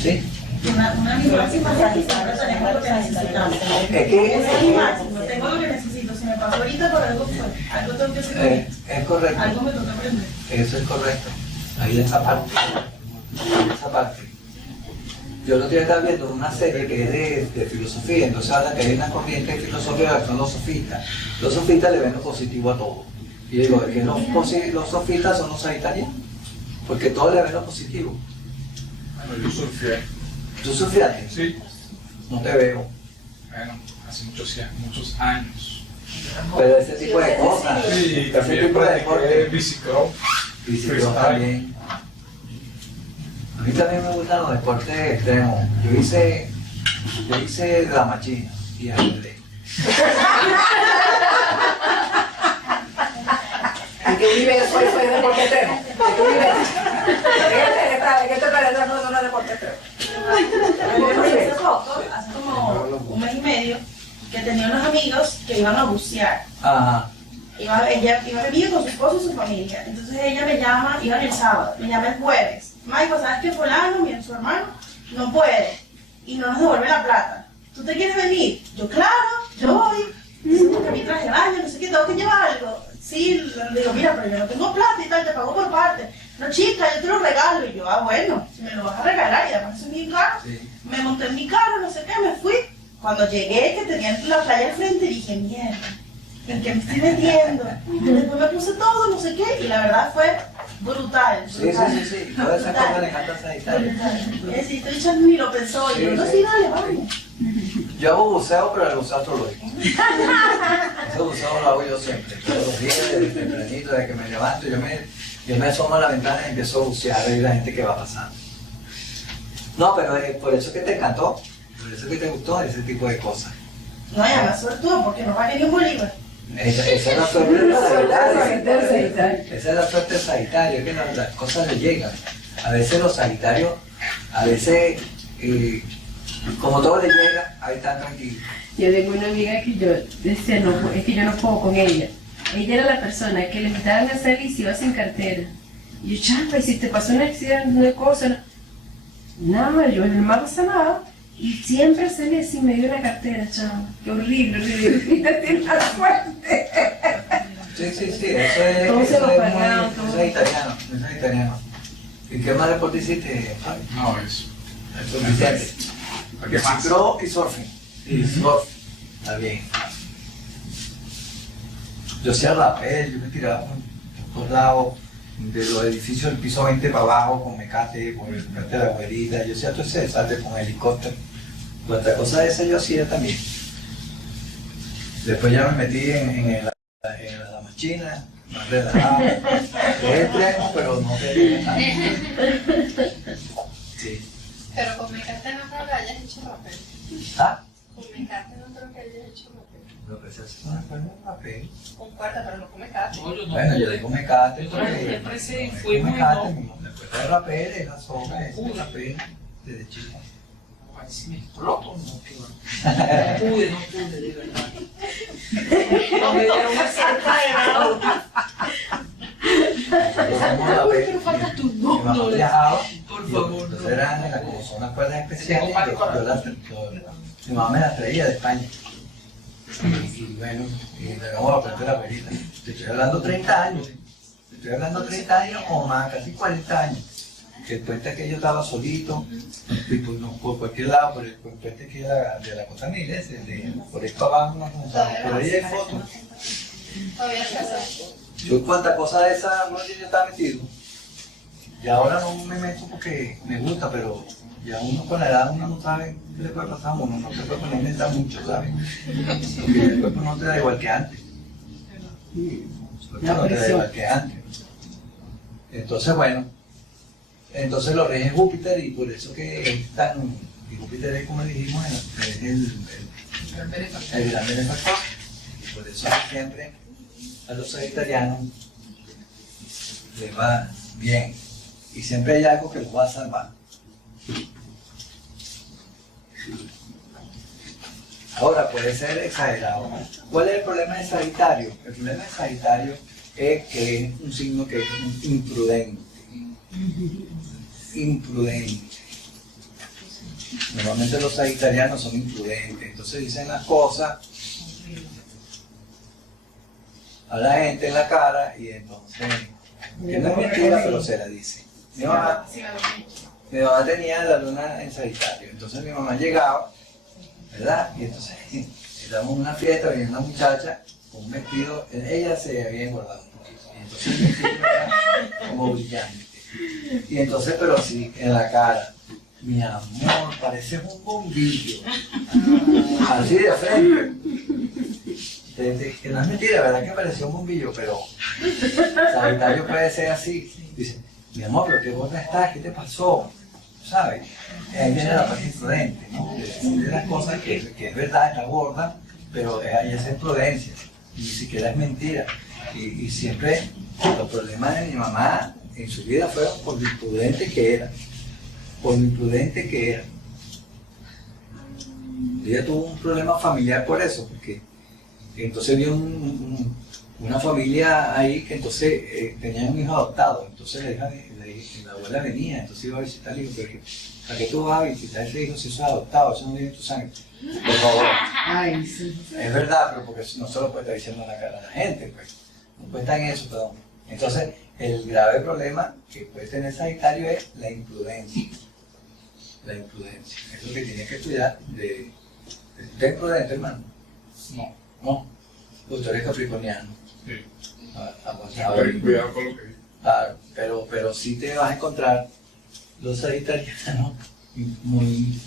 ¿Sí? Una mi máxima es que siempre tenemos lo que necesitamos. Es que Esa es mi máxima, tengo lo que necesito. Si me pasó ahorita por algo fue, algo tengo que hacer. es correcto. Algo me toca aprender. Eso es correcto. Ahí esa parte. Esa parte. Yo lo que estaba viendo una serie que es de filosofía, entonces habla que hay una corriente filosófica que son los sofistas. Los sofistas le ven lo positivo a todo. Y digo, que los sofistas son los sagitarios, porque todos le ven lo positivo. Bueno, yo surfé. ¿Tú surfeaste? Sí. No te veo. Bueno, hace muchos años. Pero ese tipo de cosas, Sí, ese también tipo de practiqué deporte. bicicross. Bicicross también. A mí también me gustan los deportes extremos. Yo hice la machina y ajedrez. ¿En qué nivel soy deporte extremo? ¿En qué nivel? ¿En qué te parece no una deporte extremo? Hace como un mes y medio que tenía unos amigos que iban a bucear. Ajá. Ella iba a venir con su esposo y su familia. Entonces ella me llama, iban el sábado, me llama el jueves. Michael, ¿sabes que fulano, su hermano, no puede y no nos devuelve la plata? ¿Tú te quieres venir? Yo, claro, yo voy. Dice, porque a mí traje de baño, no sé qué, tengo que llevar algo. Sí, le digo, mira, pero yo no tengo plata y tal, te pago por parte. No, chica, yo te lo regalo. Y yo, bueno, si me lo vas a regalar, y además es bien caro. Sí. Me monté en mi carro, no sé qué, me fui. Cuando llegué, que tenía la playa al frente, dije, mierda, ¿en qué me estoy metiendo? Después me puse todo, no sé qué, y la verdad fue brutal. Sí. Toda esa cosa le encanta a Sagitario. Sí, estoy ni lo pensó, y yo, no, sí, dale, vamos. Yo hago buceo, pero el buceo astrológico. Ese buceo lo hago yo siempre. Todos los días, desde tempranito, desde que me levanto, yo me asomo a la ventana y empiezo a bucear a ver la gente que va pasando. No, pero por eso que te encantó, por eso que te gustó ese tipo de cosas. No, y además sobre todo porque no vale ni un bolívar. Esa es la suerte del Sagitario. Sagitario. Esa es la suerte del Sagitario, es que las cosas le llegan. A veces los Sagitarios, como todo le llega, ahí están tranquilos. Yo tengo una amiga que yo decía, no, es que yo no puedo con ella. Ella era la persona que le invitaban a salir y se iba sin cartera. Y yo, chamba, y si te pasó un accidente, una cosa, nada, yo no me pasa nada. Y siempre salía así, me dio una cartera, chamba. Qué horrible. Y no tiene la suerte. Sí, eso es, Todo se eso lo es pagaron, muy, todo. eso es italiano. ¿Y qué más deporte hiciste, Javi? No, eso. Vicente. ¿Qué más? Bicicross y surfing. Y surf. Está bien. Yo hacía rapel, yo me tiraba por todos lados, de los edificios del piso 20 para abajo, con mecate, con el mecate de la abuelita, yo hacía todo ese desastre con helicóptero. Otra cosa de esa yo hacía también. Después ya me metí en la machina, más relajado. Es extremo, pero no te sí. Pero con mecate no creo que hayas hecho papel. Ah, Con mecate no creo que hayas hecho papel. lo que se hace no es papel. Con cuarta, pero no con mecate. Bueno, yo le digo mecate porque Siempre sí, no es fui con muy mecate, no. después de rapel, es la soga, es el rapel desde chico. Si me exploto, no, que va. No pude, de verdad. No me dieron una cerca Pero falta tu mi mamá no, viajaba, por y favor, entonces no. eran como son las cuerdas especiales, Tengo mal corazón. mi mamá me las traía de España. Y bueno, y le vamos a aprender la velita. Te estoy hablando 30 años, te estoy hablando 30 años o más, casi 40 años. Que el puente que yo estaba solito, y pues, no, por cualquier lado, por el puente que era de la Cosa Mil, por ahí para abajo, por ahí hay fotos. Todavía se hace. Yo cuánta cosa de esa no yo estaba metido. Y ahora no me meto porque me gusta, pero ya uno con la edad uno no sabe qué le puede pasar a uno, no se puede poner a inventar mucho, ¿sabes? Porque el cuerpo no te da igual que antes. El cuerpo no te da igual que antes. Entonces, bueno, entonces lo rige Júpiter y por eso que están, y Júpiter es como dijimos, es el gran benefactor. Y por eso siempre a los sagitarianos les va bien y siempre hay algo que los va a salvar. Ahora puede ser exagerado. ¿Cuál es el problema de Sagitario? El problema de Sagitario es que es un signo que es imprudente. Normalmente los sagitarianos son imprudentes, entonces dicen las cosas a la gente en la cara y entonces, que no es mentira, pero se la dice. Mi mamá tenía la luna en Sagitario, entonces mi mamá llegaba, ¿verdad? Y entonces estábamos en una fiesta, venía una muchacha con un vestido, ella se había engordado un poquito, y entonces el vestido era como brillante. Y entonces, pero así, en la cara, mi amor, pareces un bombillo, así de frente. Que no es mentira, ¿verdad? Que pareció un bombillo, pero Sagitario puede ser así. Dice, mi amor, pero qué gorda estás, ¿qué te pasó? ¿Sabes? Ahí viene la parte imprudente, ¿no? De decirle las cosas que es verdad, está gorda, pero ahí es imprudencia, ni siquiera es mentira. Y siempre los problemas de mi mamá en su vida fueron por lo imprudente que era. Por lo imprudente que era. Ella tuvo un problema familiar por eso, porque entonces vio una familia ahí que entonces tenían un hijo adoptado. Entonces la abuela venía, entonces iba a visitar al hijo, pero ¿para qué tú vas a visitar a ese hijo si eso es adoptado? Eso no vive en tu sangre. Por favor. Ay, sí. Es verdad, pero porque no se lo puede estar diciendo en la cara a la gente, pues. No puede estar en eso, perdón. Entonces, el grave problema que puede tener Sagitario es la imprudencia. La imprudencia. Es lo que tiene que cuidar de... ¿Usted es prudente, hermano? No. No. Usted eres capricorniano. Sí. Ver, Cuidado con lo que digo. claro, pero sí te vas a encontrar los sagitarianos muy...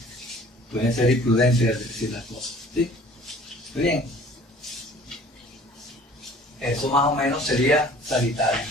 pueden ser imprudentes al decir las cosas. ¿Sí? Muy bien. Eso más o menos sería Sagitario.